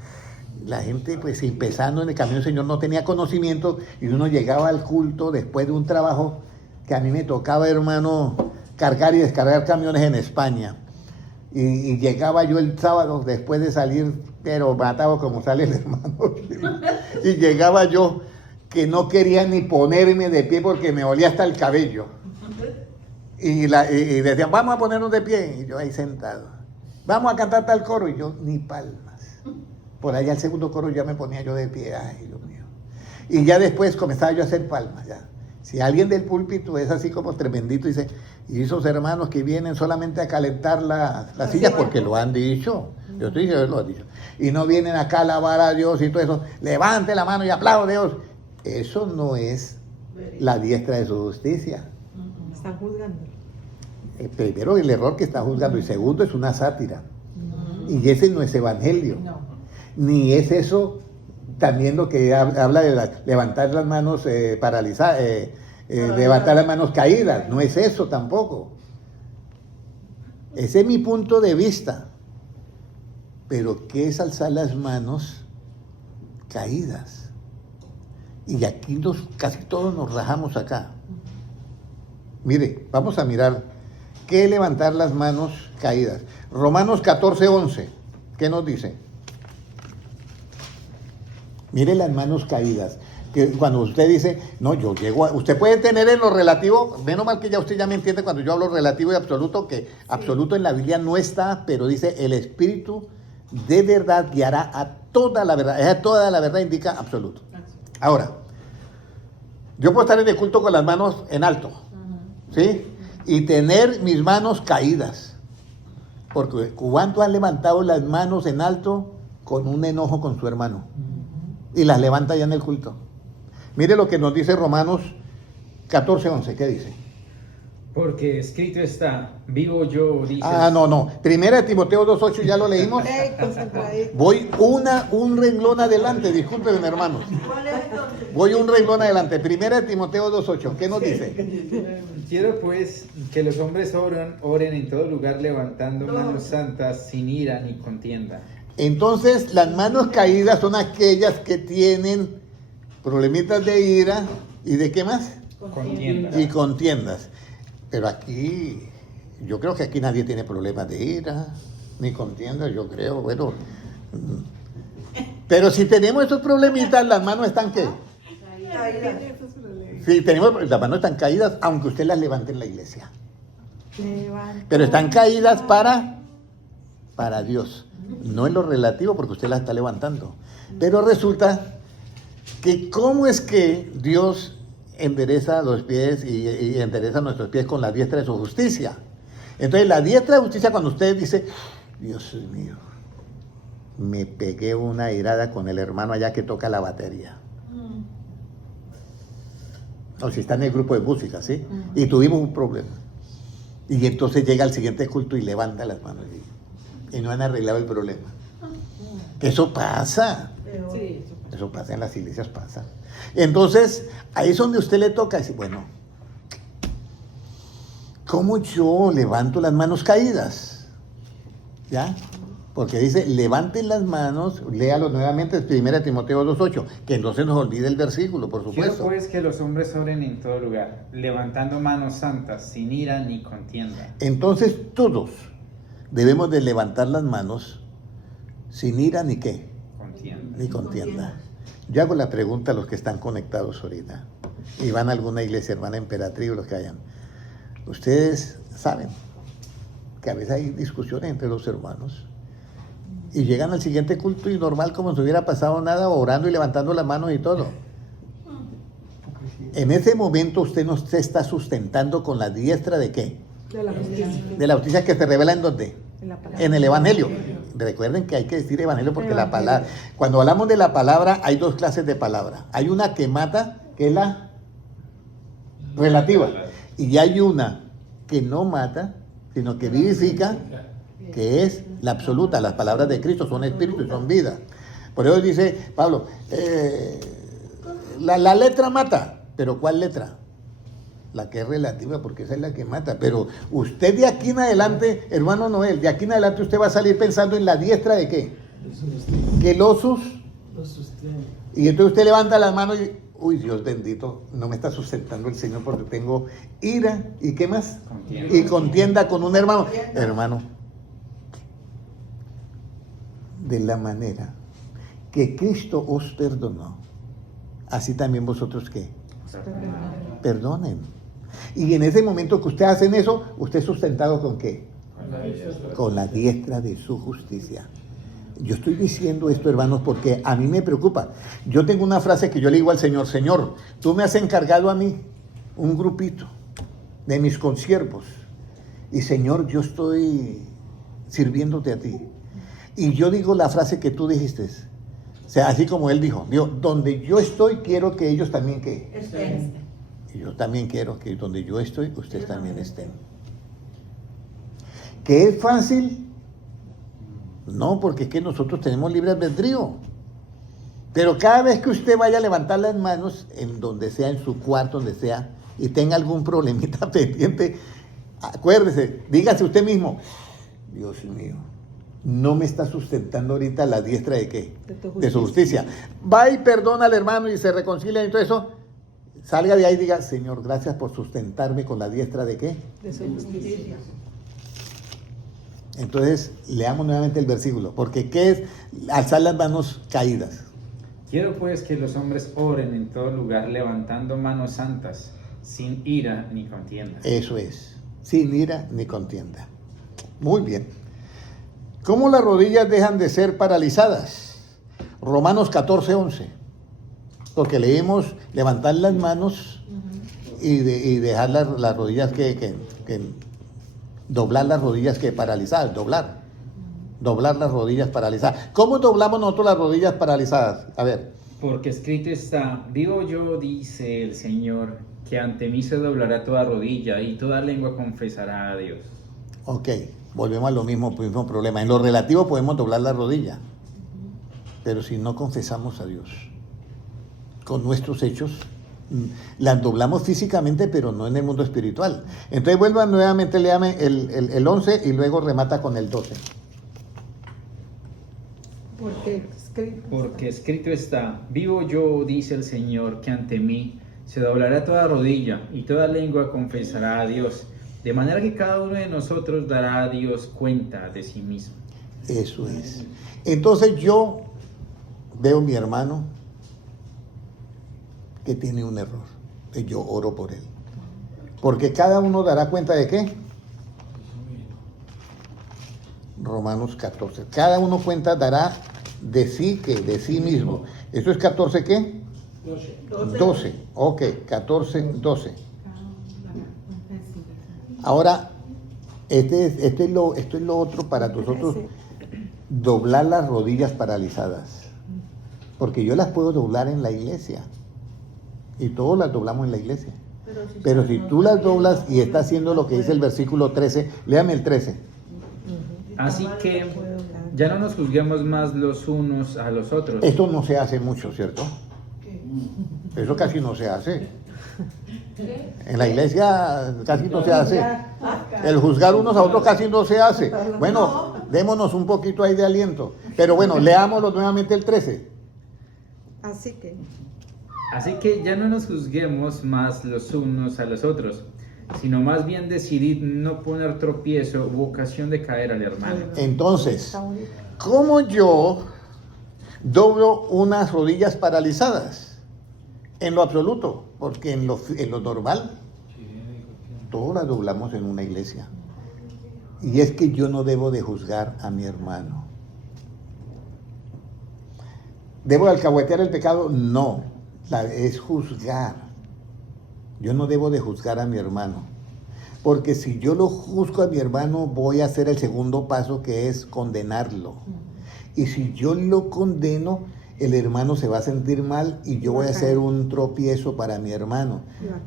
la gente, pues empezando en el camino del Señor, no tenía conocimiento y uno llegaba al culto después de un trabajo que a mí me tocaba, hermano, cargar y descargar camiones en España. Y llegaba yo el sábado después de salir, pero matado como sale el hermano. Y llegaba yo que no quería ni ponerme de pie porque me olía hasta el cabello. Y decían, vamos a ponernos de pie. Y yo ahí sentado. Vamos a cantar tal coro. Y yo, ni palmas. Por allá el segundo coro ya me ponía yo de pie. Ay, Dios mío. Y ya después comenzaba yo a hacer palmas. Ya. Si alguien del púlpito es así como tremendito, dice, y esos hermanos que vienen solamente a calentar las sillas, porque lo han dicho. Yo estoy diciendo, lo han dicho. Y no vienen acá a alabar a Dios y todo eso. Levante la mano y aplaude a Dios. Eso no es la diestra de su justicia. Están juzgando. Primero, el error que está juzgando. Y segundo, es una sátira. Y ese no es evangelio. No. Ni es eso también lo que habla de levantar las manos paralizadas, levantar las manos caídas. No es eso tampoco. Ese es mi punto de vista. Pero ¿qué es alzar las manos caídas? Y aquí casi todos nos rajamos acá. Mire, vamos a mirar qué es levantar las manos caídas. Romanos 14:11, ¿qué nos dice? Mire las manos caídas. Que cuando usted dice, no, yo llego a... Usted puede tener en lo relativo, menos mal que ya usted ya me entiende cuando yo hablo relativo y absoluto, que absoluto en la Biblia no está, pero dice el Espíritu de verdad guiará a toda la verdad. Esa toda la verdad indica absoluto. Ahora, yo puedo estar en el culto con las manos en alto, ¿sí? Y tener mis manos caídas. Porque ¿cuántos han levantado las manos en alto con un enojo con su hermano? Y las levanta ya en el culto. Mire lo que nos dice Romanos 14:11. ¿Qué dice? Porque escrito está, vivo yo, dice. No. Primera de Timoteo 2:8 ya lo leímos. Concentradito. Voy un renglón adelante, disculpen hermanos. ¿Cuál es entonces? Voy un renglón adelante. Primera de Timoteo 2:8. ¿Qué nos dice? Quiero pues que los hombres oren en todo lugar levantando manos santas sin ira ni contienda. Entonces, las manos caídas son aquellas que tienen problemitas de ira y de qué más? Contienda. Y contiendas. Pero aquí, yo creo que aquí nadie tiene problemas de ira ni contiendas, yo creo, bueno. Pero si tenemos esos problemitas, las manos están ¿qué? Sí, las manos están caídas, aunque usted las levante en la iglesia. Pero están caídas para Dios. No en lo relativo, porque usted las está levantando. Pero resulta que cómo es que Dios endereza los pies y endereza nuestros pies con la diestra de su justicia. Entonces, la diestra de justicia, cuando usted dice, Dios mío, me pegué una irada con el hermano allá que toca la batería. O si está en el grupo de música, ¿sí? Y tuvimos un problema. Y entonces llega al siguiente culto y levanta las manos y no han arreglado el problema. Eso pasa. Sí. Eso pasa en las iglesias, pasa. Entonces, ahí es donde usted le toca decir, bueno, ¿cómo yo levanto las manos caídas? ¿Ya? Porque dice, levanten las manos, léalo nuevamente, es 1 Timoteo 2:8, que no se nos olvide el versículo, por Quiero supuesto. pues que los hombres oren en todo lugar, levantando manos santas, sin ira ni contienda. Entonces, todos debemos de levantar las manos sin ira ni qué, Contienda. ni contienda. Yo hago la pregunta a los que están conectados ahorita y van a alguna iglesia, hermana Emperatriz o los que hayan. Ustedes saben que a veces hay discusiones entre los hermanos y llegan al siguiente culto y normal como si no hubiera pasado nada, orando y levantando las manos y todo. En ese momento usted no se está sustentando con la diestra de qué? De la justicia. De la justicia que se revela en dónde? En la palabra. En el Evangelio. Recuerden que hay que decir Evangelio porque la palabra, cuando hablamos de la palabra, hay dos clases de palabra. Hay una que mata, que es la relativa. Y hay una que no mata, sino que vivifica, que es la absoluta. Las palabras de Cristo son espíritu y son vida. Por eso dice Pablo, la letra mata, pero ¿cuál letra? La que es relativa, porque esa es la que mata. Pero usted de aquí en adelante, hermano Noel, de aquí en adelante usted va a salir pensando en la diestra de qué? Que los sostiene. Y entonces usted levanta las manos y, uy, Dios bendito, no me está sustentando el Señor porque tengo ira y ¿qué más? Contienda. Y contienda con un hermano. Hermano, de la manera que Cristo os perdonó, así también vosotros ¿qué? Perdonen. Y en ese momento que ustedes hacen eso, usted es sustentado ¿con qué? Con la diestra de su justicia. Yo estoy diciendo esto, hermanos, porque a mí me preocupa. Yo tengo una frase que yo le digo al Señor, Señor, tú me has encargado a mí un grupito de mis consiervos. Y Señor, yo estoy sirviéndote a ti. Y yo digo la frase que tú dijiste. O sea, así como él dijo, Dios, donde yo estoy, quiero que ellos también ¿qué? Estén. Y yo también quiero que donde yo estoy, ustedes también estén. ¿Que es fácil? No, porque es que nosotros tenemos libre albedrío. Pero cada vez que usted vaya a levantar las manos, en donde sea, en su cuarto, donde sea, y tenga algún problemita pendiente, acuérdese, dígase usted mismo, Dios mío, no me está sustentando ahorita la diestra de qué? De su justicia. Va y perdona al hermano y se reconcilia y todo eso. Salga de ahí y diga, Señor, gracias por sustentarme con la diestra de qué? De su justicia. Entonces, leamos nuevamente el versículo, porque ¿qué es alzar las manos caídas? Quiero pues que los hombres oren en todo lugar, levantando manos santas, sin ira ni contienda. Eso es, sin ira ni contienda. Muy bien. ¿Cómo las rodillas dejan de ser paralizadas? Romanos 14:11. Porque leemos levantar las manos y dejar las rodillas que doblar las rodillas que paralizadas, doblar las rodillas paralizadas. ¿Cómo doblamos nosotros las rodillas paralizadas? A ver. Porque escrito está, vivo yo, dice el Señor, que ante mí se doblará toda rodilla y toda lengua confesará a Dios. Ok, volvemos a lo mismo problema. En lo relativo podemos doblar la rodilla, pero si no confesamos a Dios con nuestros hechos, las doblamos físicamente, pero no en el mundo espiritual. Entonces vuelvan nuevamente, léame el 11 y luego remata con el 12. Porque escrito está, vivo yo, dice el Señor, que ante mí se doblará toda rodilla y toda lengua confesará a Dios, de manera que cada uno de nosotros dará a Dios cuenta de sí mismo. Eso es. Entonces yo veo a mi hermano que tiene un error, y yo oro por él. Porque cada uno dará cuenta de ¿qué? Romanos 14. Cada uno dará de sí, que de sí mismo. ¿Eso es 14 qué? 12. Ok, 14, 12. Ahora, esto es lo otro para nosotros, doblar las rodillas paralizadas. Porque yo las puedo doblar en la iglesia. Y todos las doblamos en la iglesia. Pero si tú las doblas y estás haciendo lo que dice el versículo 13, léame el 13. Así que ya no nos juzguemos más los unos a los otros. Esto no se hace mucho, ¿cierto? Eso casi no se hace. En la iglesia casi no se hace. El juzgar unos a otros casi no se hace. Bueno, démonos un poquito ahí de aliento. Pero bueno, leámoslo nuevamente el 13. Así que ya no nos juzguemos más los unos a los otros, sino más bien decidid no poner tropiezo u ocasión de caer al hermano. Entonces, ¿cómo yo doblo unas rodillas paralizadas? En lo absoluto, porque en lo normal, todos las doblamos en una iglesia. Y es que yo no debo de juzgar a mi hermano. ¿Debo de alcahuetear el pecado? No, es juzgar. Yo no debo de juzgar a mi hermano. Porque si yo lo juzgo a mi hermano, voy a hacer el segundo paso, que es condenarlo. Y si yo lo condeno, el hermano se va a sentir mal y yo voy a hacer un tropiezo para mi hermano.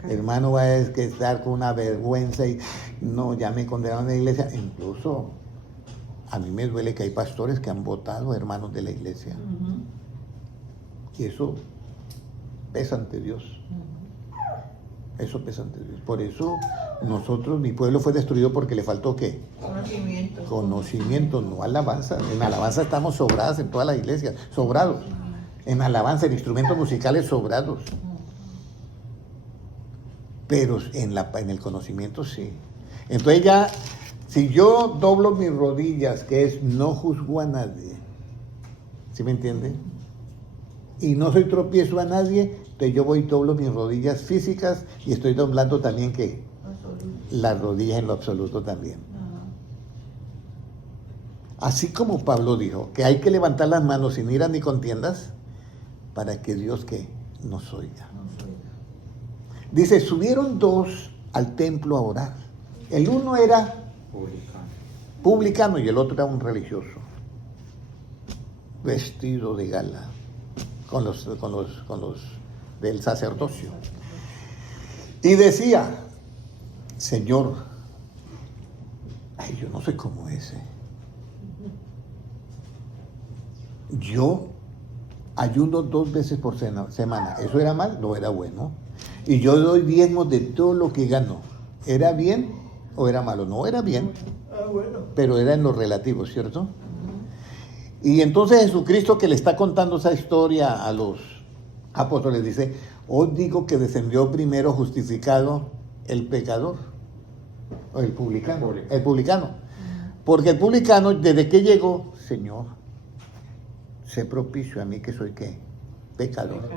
El hermano va a estar con una vergüenza y no, ya me condenaron en la iglesia. Incluso a mí me duele que hay pastores que han votado hermanos de la iglesia. Y eso pesa ante Dios. Eso pesa ante Dios. Por eso mi pueblo fue destruido porque le faltó ¿qué? Conocimiento, no alabanza. En alabanza estamos sobradas en todas las iglesias, sobrados. En alabanza, en instrumentos musicales sobrados. Pero en el conocimiento sí. Entonces ya, si yo doblo mis rodillas, que es no juzgo a nadie, ¿sí me entienden? Y no soy tropiezo a nadie, entonces yo voy y doblo mis rodillas físicas y estoy doblando también ¿qué? Las rodillas en lo absoluto también. Así como Pablo dijo que hay que levantar las manos sin iras ni contiendas para que Dios ¿qué? Nos oiga. Dice, subieron dos al templo a orar. El uno era publicano y el otro era un religioso, vestido de gala, con los del sacerdocio. Y decía, Señor, yo no sé cómo es. Yo ayuno 2 veces por semana. ¿Eso era mal? No, era bueno. Y yo doy diezmos de todo lo que gano. ¿Era bien o era malo? No, era bien. Pero era en lo relativo, ¿cierto? Y entonces Jesucristo, que le está contando esa historia a los apóstoles, dice, os digo que descendió primero justificado el pecador, o el publicano. El publicano. Porque el publicano, desde que llegó, Señor, sé propicio a mí que soy ¿qué? Pecador.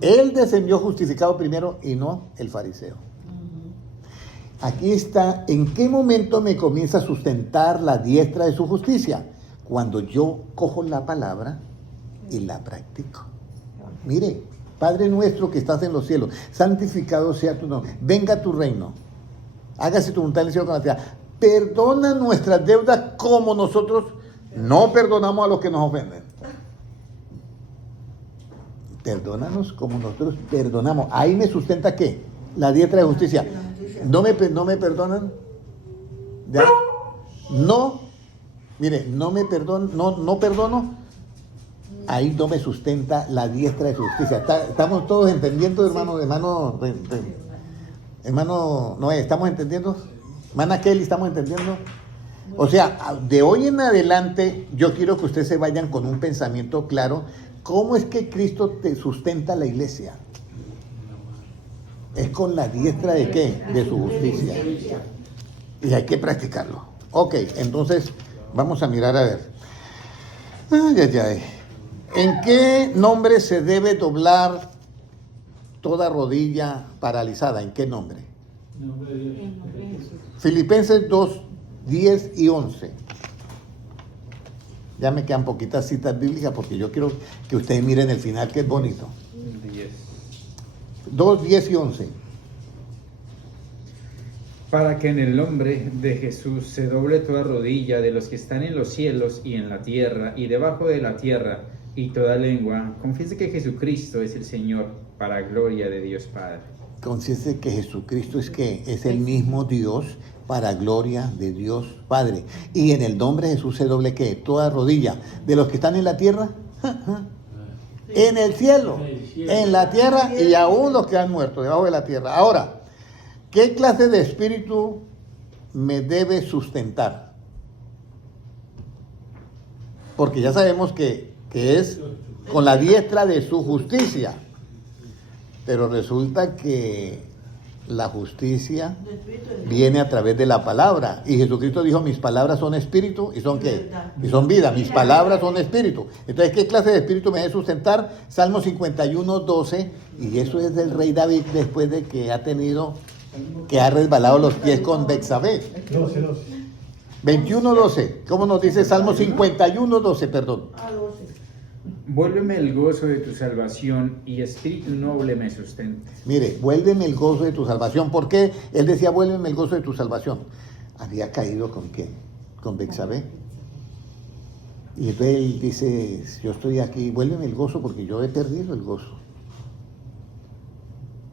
Él descendió justificado primero y no el fariseo. Aquí está, ¿en qué momento me comienza a sustentar la diestra de su justicia? cuando yo cojo la palabra y la practico. Mire, Padre nuestro que estás en los cielos, santificado sea tu nombre, venga tu reino, hágase tu voluntad en el cielo como en la tierra. Perdona nuestras deudas como nosotros no perdonamos a los que nos ofenden. Perdónanos como nosotros perdonamos. Ahí me sustenta ¿qué? La diestra de justicia. ¿No me perdonan? ¿Ya? No. Mire, no me perdono, no perdono. Ahí no me sustenta la diestra de justicia. ¿Estamos todos entendiendo, hermano Noé? ¿Estamos entendiendo? Hermana Kelly, ¿estamos entendiendo? O sea, de hoy en adelante, yo quiero que ustedes se vayan con un pensamiento claro. ¿Cómo es que Cristo te sustenta la iglesia? Es con la diestra de ¿qué? De su justicia. Y hay que practicarlo. Ok, entonces vamos a mirar a ver. Ay. ¿En qué nombre se debe doblar toda rodilla paralizada? ¿En qué nombre? En nombre de Jesús. Filipenses 2, 10 y 11. Ya me quedan poquitas citas bíblicas porque yo quiero que ustedes miren el final, que es bonito. 10. 2, 10 y 11. Para que en el nombre de Jesús se doble toda rodilla de los que están en los cielos y en la tierra y debajo de la tierra, y toda lengua confiese que Jesucristo es el Señor, para gloria de Dios Padre. Consciente que Jesucristo es que es el mismo Dios, para gloria de Dios Padre. Y en el nombre de Jesús se doble ¿qué? Toda rodilla de los que están en la tierra, en el cielo, en la tierra, y aún los que han muerto debajo de la tierra. Ahora, ¿qué clase de espíritu me debe sustentar? Porque ya sabemos que es con la diestra de su justicia. Pero resulta que la justicia viene a través de la palabra. Y Jesucristo dijo, mis palabras son espíritu y son ¿qué? Y son vida. Mis palabras son espíritu. Entonces, ¿qué clase de espíritu me debe sustentar? Salmo 51, 12. Y eso es del rey David después de que ha resbalado los pies con Betsabé. 12. 21, 12. ¿Cómo nos dice Salmo 51, 12? Perdón. Vuélveme el gozo de tu salvación y espíritu noble me sustente. Mire, vuélveme el gozo de tu salvación. ¿Por qué? Él decía, vuélveme el gozo de tu salvación. Había caído ¿con quién? Con Betsabé. Y entonces él dice, yo estoy aquí, vuélveme el gozo porque yo he perdido el gozo.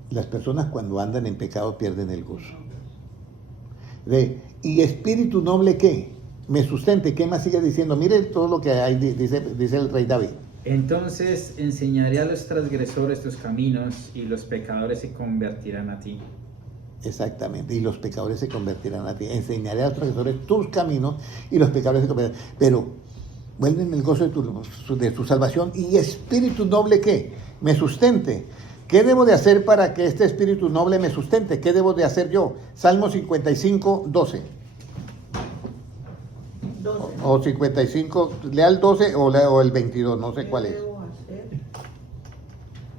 Las personas cuando andan en pecado pierden el gozo. ¿Y espíritu noble qué? Me sustente. ¿Qué más sigue diciendo? Mire todo lo que hay, dice el rey David. Entonces enseñaré a los transgresores tus caminos y los pecadores se convertirán a ti. Exactamente, y los pecadores se convertirán a ti. Enseñaré a los transgresores tus caminos y los pecadores se convertirán. Pero vuélveme el gozo de tu salvación y espíritu noble ¿qué? Me sustente. ¿Qué debo de hacer para que este espíritu noble me sustente? ¿Qué debo de hacer yo? Salmo 55, 12. O 55, lea el 12 o el 22, no sé cuál es.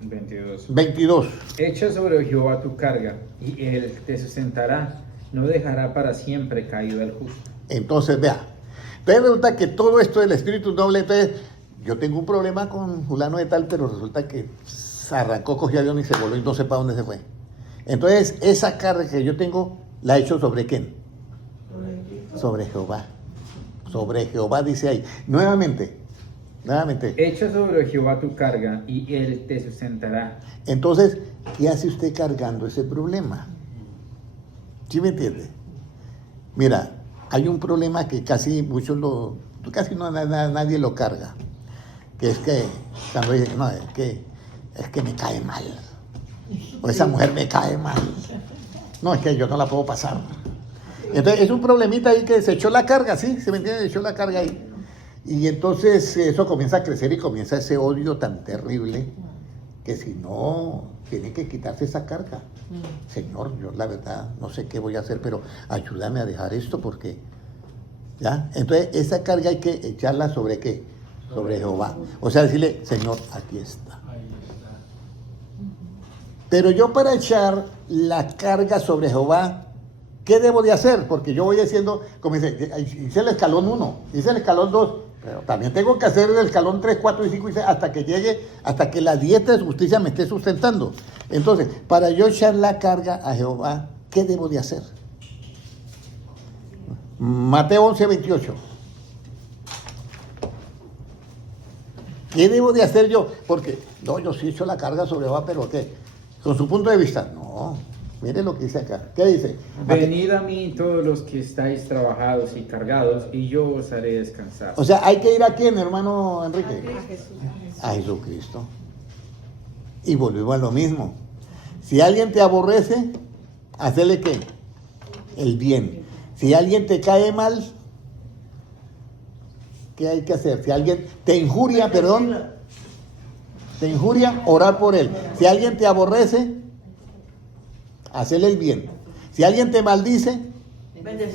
22. 22. Echa sobre Jehová tu carga y él te sustentará, no dejará para siempre caído el justo. Entonces, vea. Entonces resulta que todo esto del espíritu noble, entonces, yo tengo un problema con fulano de tal, pero resulta que se arrancó, cogió avión y se volvió y no sé para dónde se fue. Entonces, esa carga que yo tengo, ¿la he hecho sobre quién? Sobre Jehová. Sobre Jehová dice ahí. Nuevamente. Echa sobre Jehová tu carga y él te sustentará. Entonces, ¿qué hace usted cargando ese problema? ¿Sí me entiende? Mira, hay un problema que casi nadie lo carga. Que es que cuando dicen, no, es que me cae mal. O esa mujer me cae mal. No, es que yo no la puedo pasar. Entonces, es un problemita ahí que se echó la carga, ¿sí? ¿Se me entiende? Se echó la carga ahí. Y entonces eso comienza a crecer y comienza ese odio tan terrible que si no, tiene que quitarse esa carga. Señor, yo la verdad no sé qué voy a hacer, pero ayúdame a dejar esto porque, ¿ya? Entonces, esa carga hay que echarla sobre ¿qué? Sobre Jehová. O sea, decirle, Señor, aquí está. Pero yo para echar la carga sobre Jehová, ¿qué debo de hacer? Porque yo voy haciendo, como dice, hice el escalón 1, hice el escalón 2, Pero también tengo que hacer el escalón 3, 4 y 5 y 6 hasta que llegue, hasta que la diestra de justicia me esté sustentando. Entonces, para yo echar la carga a Jehová, ¿qué debo de hacer? Mateo 11, 28. ¿Qué debo de hacer yo? Porque, no, yo sí echo la carga sobre Jehová, pero ¿qué? Con su punto de vista, no. Mire lo que dice acá. ¿Qué dice? Venid a mí todos los que estáis trabajados y cargados, y yo os haré descansar. O sea, hay que ir a quién, hermano Enrique. A Jesús. A Jesucristo. Y volvemos a lo mismo. Si alguien te aborrece, hacerle ¿qué? El bien. Si alguien te cae mal, ¿qué hay que hacer? Si alguien te injuria, perdón, te injuria, orar por él. Si alguien te aborrece, hacerle el bien. Si alguien te maldice,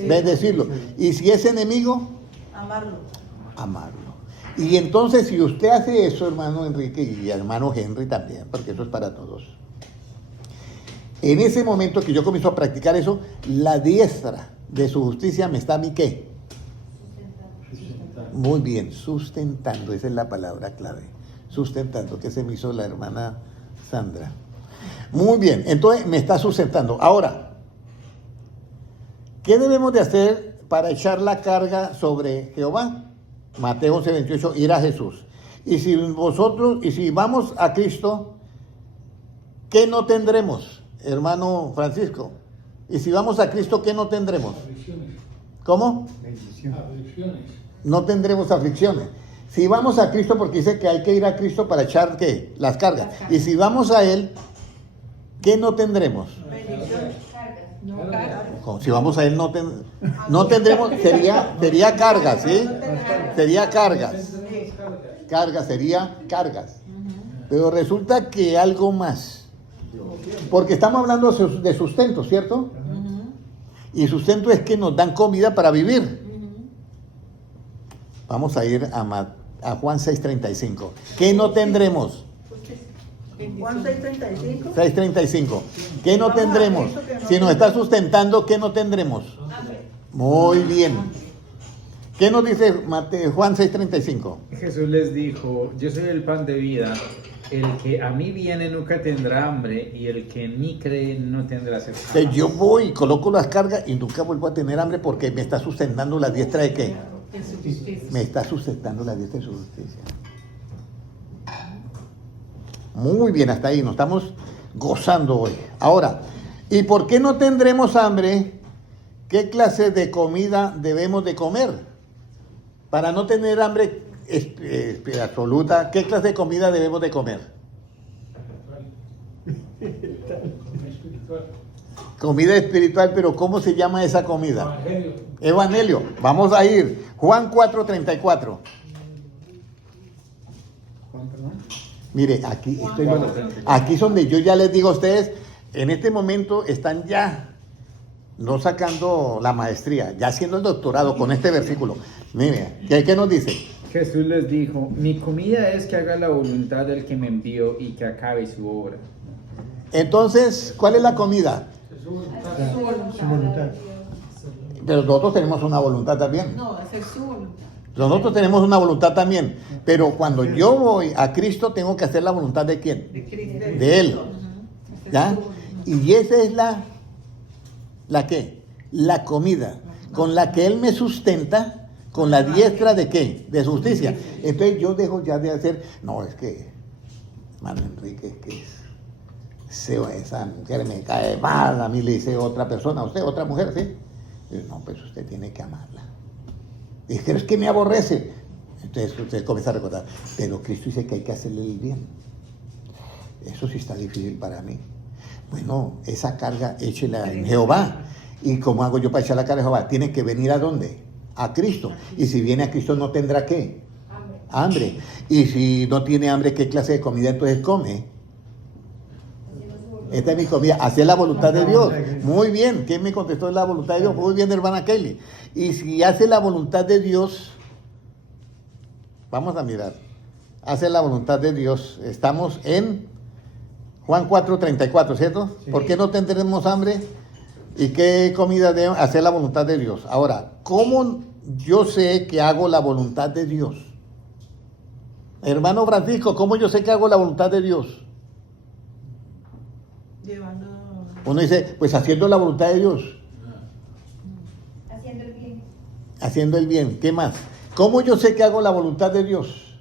bendecirlo. Y si es enemigo, amarlo. Y entonces, si usted hace eso, hermano Enrique y hermano Henry también, porque eso es para todos. En ese momento que yo comienzo a practicar eso, la diestra de su justicia me está a mí ¿qué? Muy bien, sustentando, esa es la palabra clave. Sustentando, que se me hizo la hermana Sandra. Muy bien, entonces me está sustentando. Ahora, ¿qué debemos de hacer para echar la carga sobre Jehová? Mateo 11, 28, ir a Jesús. Y si vamos a Cristo, ¿qué no tendremos, hermano Francisco? Y si vamos a Cristo, ¿qué no tendremos? Aflicciones. ¿Cómo? Aflicciones. No tendremos aflicciones. Si vamos a Cristo, porque dice que hay que ir a Cristo para echar ¿qué? Las cargas. Y si vamos a Él, ¿qué no tendremos? No, carga. Si vamos a Él, no tendremos, sería cargas, ¿sí? Sería cargas. Cargas, sería cargas. Pero resulta que algo más. Porque estamos hablando de sustento, ¿cierto? Y sustento es que nos dan comida para vivir. Vamos a ir a Juan 6:35. ¿Qué no tendremos? Juan 6:35. 6:35. ¿Qué no tendremos? Si nos está sustentando, ¿qué no tendremos? Muy bien. ¿Qué nos dice Juan 6:35? Jesús les dijo, yo soy el pan de vida, el que a mí viene nunca tendrá hambre, y el que en mí cree no tendrá sed. Entonces yo voy, coloco las cargas y nunca vuelvo a tener hambre porque me está sustentando la diestra de qué? En su justicia. Me está sustentando la diestra de su justicia. Muy bien, hasta ahí nos estamos gozando hoy. Ahora, ¿y por qué no tendremos hambre? ¿Qué clase de comida debemos de comer? Para no tener hambre absoluta, ¿qué clase de comida debemos de comer? Espiritual. Comida espiritual, pero ¿cómo se llama esa comida? Evangelio. Evangelio. Vamos a ir. Juan 4:34. Juan, perdón. Mire, aquí es donde yo ya les digo a ustedes, en este momento están ya no sacando la maestría, ya haciendo el doctorado con este versículo. Mire, ¿qué nos dice? Jesús les dijo, mi comida es que haga la voluntad del que me envió y que acabe su obra. Entonces, ¿cuál es la comida? Su voluntad. Su voluntad. Pero nosotros tenemos una voluntad también. No, hacer su voluntad. Nosotros tenemos una voluntad también. Pero cuando yo voy a Cristo, tengo que hacer la voluntad de quién? De Cristo. De Él. ¿Ya? Y esa es ¿la qué? La comida con la que Él me sustenta, con la diestra de qué? De su justicia. Entonces yo dejo ya de hacer, no, es que, hermano Enrique, es que esa mujer me cae mal, a mí le dice otra persona, a usted, otra mujer, ¿sí? Y yo, no, pues usted tiene que amarla. Y es que me aborrece. Entonces usted comienza a recordar, pero Cristo dice que hay que hacerle el bien. Eso sí está difícil para mí. Bueno, esa carga échela en Jehová. ¿Y cómo hago yo para echar la carga en Jehová? Tiene que venir ¿a dónde? A Cristo. Y si viene a Cristo no tendrá ¿qué? Hambre. Y si no tiene hambre, ¿qué clase de comida entonces come? Esta es mi comida, hacer la voluntad de Dios. Muy bien, ¿quién me contestó? Es la voluntad de Dios. Muy bien, hermana Kelly. Y si hace la voluntad de Dios, vamos a mirar, hace la voluntad de Dios. Estamos en Juan 4:34, ¿cierto? Sí. ¿Por qué no tendremos hambre? ¿Y qué comida debemos hacer la voluntad de Dios? Ahora, ¿cómo yo sé que hago la voluntad de Dios? Hermano Francisco, ¿cómo yo sé que hago la voluntad de Dios? Llevando. Uno dice, pues haciendo la voluntad de Dios. Haciendo el bien. Haciendo el bien. ¿Qué más? ¿Cómo yo sé que hago la voluntad de Dios?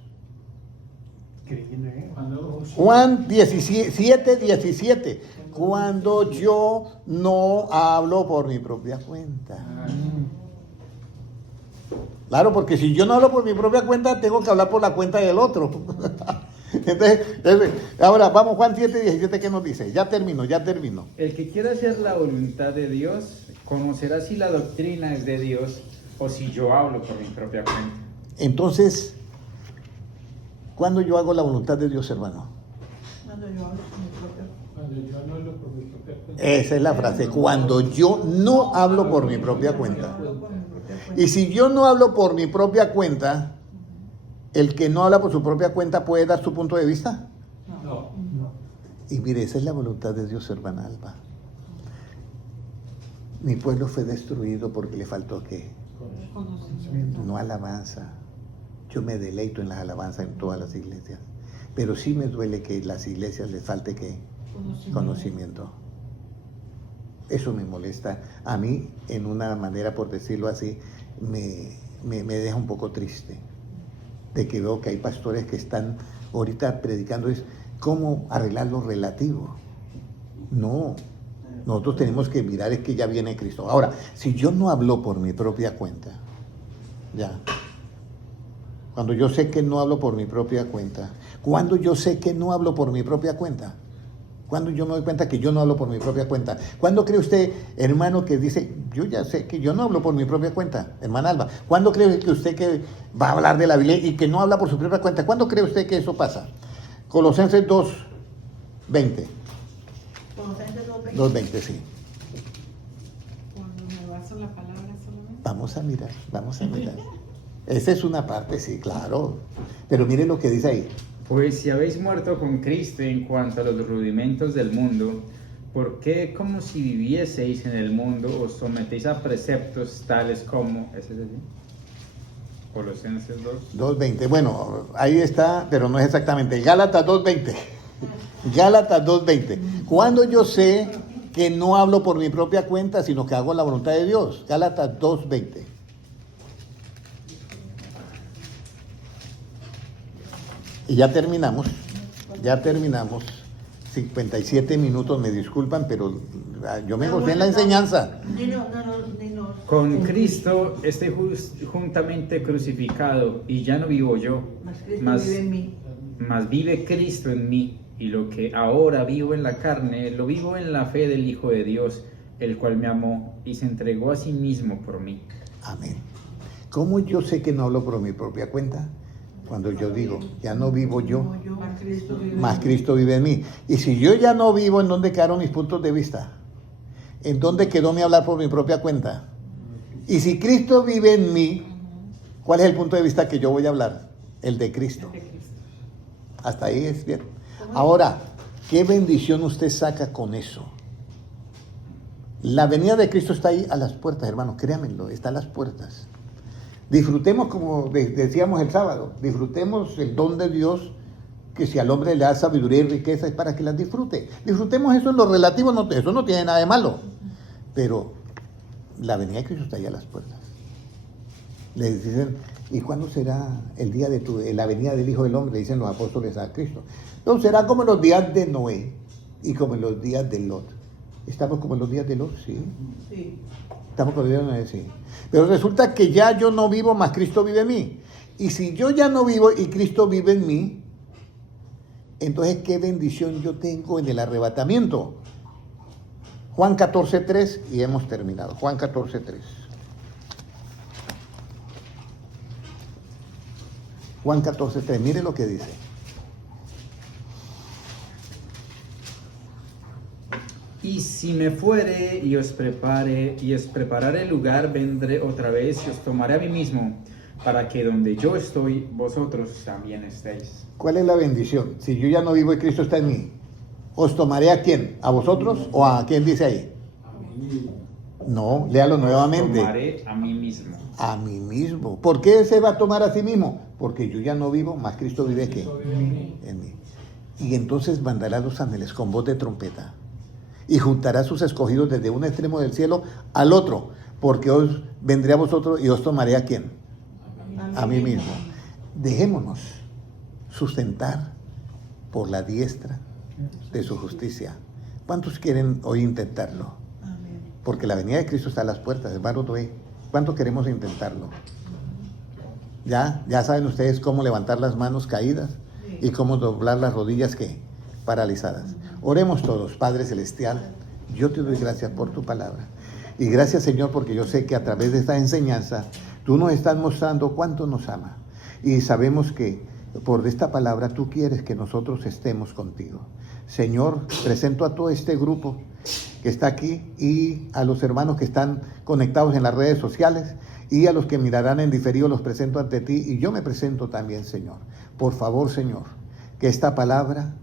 Creyendo en él. Cuando Juan 17:17. Cuando yo no hablo por mi propia cuenta. Claro, porque si yo no hablo por mi propia cuenta, tengo que hablar por la cuenta del otro. Entonces, ahora vamos, Juan 7:17, ¿qué nos dice? Ya termino. El que quiera hacer la voluntad de Dios conocerá si la doctrina es de Dios o si yo hablo por mi propia cuenta. Entonces, ¿cuándo yo hago la voluntad de Dios, hermano? Cuando yo hablo con mi propio. yo no hablo por mi propia cuenta. Esa es la frase, cuando yo no hablo por mi propia cuenta. Hablo por mi propia cuenta. Y si yo no hablo por mi propia cuenta, ¿el que no habla por su propia cuenta puede dar su punto de vista? No. Y mire, esa es la voluntad de Dios, hermana Alba. Mi pueblo fue destruido porque le faltó ¿qué? Conocimiento. No alabanza. Yo me deleito en las alabanzas en todas las iglesias. Pero sí me duele que las iglesias les falte ¿qué? Conocimiento. Eso me molesta. A mí, en una manera, por decirlo así, me deja un poco triste. De que veo que hay pastores que están ahorita predicando es cómo arreglar lo relativo. No. Nosotros tenemos que mirar es que ya viene Cristo. Ahora, si yo no hablo por mi propia cuenta, ya. Cuando yo sé que no hablo por mi propia cuenta. Cuando yo sé que no hablo por mi propia cuenta. Cuando yo me doy cuenta que yo no hablo por mi propia cuenta. ¿Cuándo cree usted, hermano, que dice, yo ya sé que yo no hablo por mi propia cuenta, hermana Alba? ¿Cuándo cree que usted que va a hablar de la Biblia y que no habla por su propia cuenta? ¿Cuándo cree usted que eso pasa? Colosenses 2:20. Colosenses 2:20. 2:20, sí. Cuando me baso en la palabra solamente. Vamos a mirar. Esa es una parte, sí, claro. Pero mire lo que dice ahí. Pues si habéis muerto con Cristo en cuanto a los rudimentos del mundo, ¿por qué como si vivieseis en el mundo os sometéis a preceptos tales como... ¿Ese es así? Colosenses 2. 2:20. Bueno, ahí está, pero no es exactamente. Gálatas 2:20. Gálatas 2:20. Cuando yo sé que no hablo por mi propia cuenta, sino que hago la voluntad de Dios. Gálatas 2:20. Y ya terminamos. 57 minutos, me disculpan, pero yo me gocé en la enseñanza. Dinos. Con Cristo estoy juntamente crucificado y ya no vivo yo, Mas Cristo mas vive en mí. mas vive Cristo en mí, y lo que ahora vivo en la carne, lo vivo en la fe del Hijo de Dios, el cual me amó y se entregó a sí mismo por mí. Amén. ¿Cómo yo sé que no hablo por mi propia cuenta? Cuando yo digo, ya no vivo yo, No, yo, mas Cristo vive en mí. más Cristo vive en mí. Y si yo ya no vivo, ¿en dónde quedaron mis puntos de vista? ¿En dónde quedó mi hablar por mi propia cuenta? Y si Cristo vive en mí, ¿cuál es el punto de vista que yo voy a hablar? El de Cristo. De Cristo. Hasta ahí es bien. Ahora, ¿qué bendición usted saca con eso? La venida de Cristo está ahí a las puertas, hermanos, créanmelo, está a las puertas. Disfrutemos, como decíamos el sábado, disfrutemos el don de Dios, que si al hombre le da sabiduría y riqueza es para que las disfrute. Disfrutemos eso en lo relativo, eso no tiene nada de malo. Pero la venida de Cristo está ahí a las puertas. Les dicen, ¿y cuándo será el día de la venida del Hijo del Hombre? Dicen los apóstoles a Cristo. Entonces será como en los días de Noé y como en los días de Lot. ¿Estamos como en los días de Lot? Sí. Sí. Estamos como en los días de Noé, sí. Pero resulta que ya yo no vivo, más Cristo vive en mí. Y si yo ya no vivo y Cristo vive en mí, entonces ¿qué bendición yo tengo en el arrebatamiento? Juan 14:3 y hemos terminado. Juan 14:3. Juan 14:3, mire lo que dice. Y si me fuere y os preparare el lugar, vendré otra vez y os tomaré a mí mismo, para que donde yo estoy, vosotros también estéis. ¿Cuál es la bendición? Si yo ya no vivo y Cristo está en mí, ¿os tomaré a quién? ¿A vosotros o a quién dice ahí? No, léalo nuevamente. Tomaré a mí mismo. A mí mismo. ¿Por qué se va a tomar a sí mismo? Porque yo ya no vivo, más Cristo vive ¿qué? En mí. Y entonces mandará a los ángeles con voz de trompeta y juntará a sus escogidos desde un extremo del cielo al otro, porque os vendré a vosotros y os tomaré ¿a quién? A mí mismo. Dejémonos sustentar por la diestra de su justicia. ¿Cuántos quieren hoy intentarlo? Amén. Porque la venida de Cristo está a las puertas, hermano Noé. ¿Cuántos queremos intentarlo? Ya saben ustedes cómo levantar las manos caídas y cómo doblar las rodillas que paralizadas. Oremos todos, Padre Celestial, yo te doy gracias por tu palabra. Y gracias, Señor, porque yo sé que a través de esta enseñanza tú nos estás mostrando cuánto nos ama. Y sabemos que por esta palabra tú quieres que nosotros estemos contigo. Señor, presento a todo este grupo que está aquí y a los hermanos que están conectados en las redes sociales y a los que mirarán en diferido los presento ante ti y yo me presento también, Señor. Por favor, Señor, que esta palabra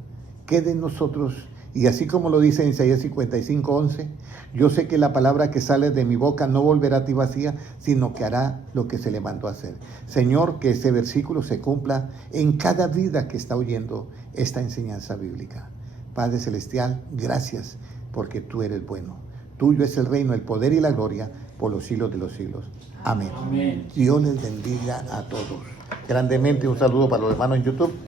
quede en nosotros y así como lo dice en Isaías 55:11, yo sé que la palabra que sale de mi boca no volverá a ti vacía, sino que hará lo que se le mandó a hacer. Señor, que ese versículo se cumpla en cada vida que está oyendo esta enseñanza bíblica. Padre Celestial, gracias porque tú eres bueno. Tuyo es el reino, el poder y la gloria por los siglos de los siglos. Amén. Amén. Dios les bendiga a todos. Grandemente un saludo para los hermanos en YouTube.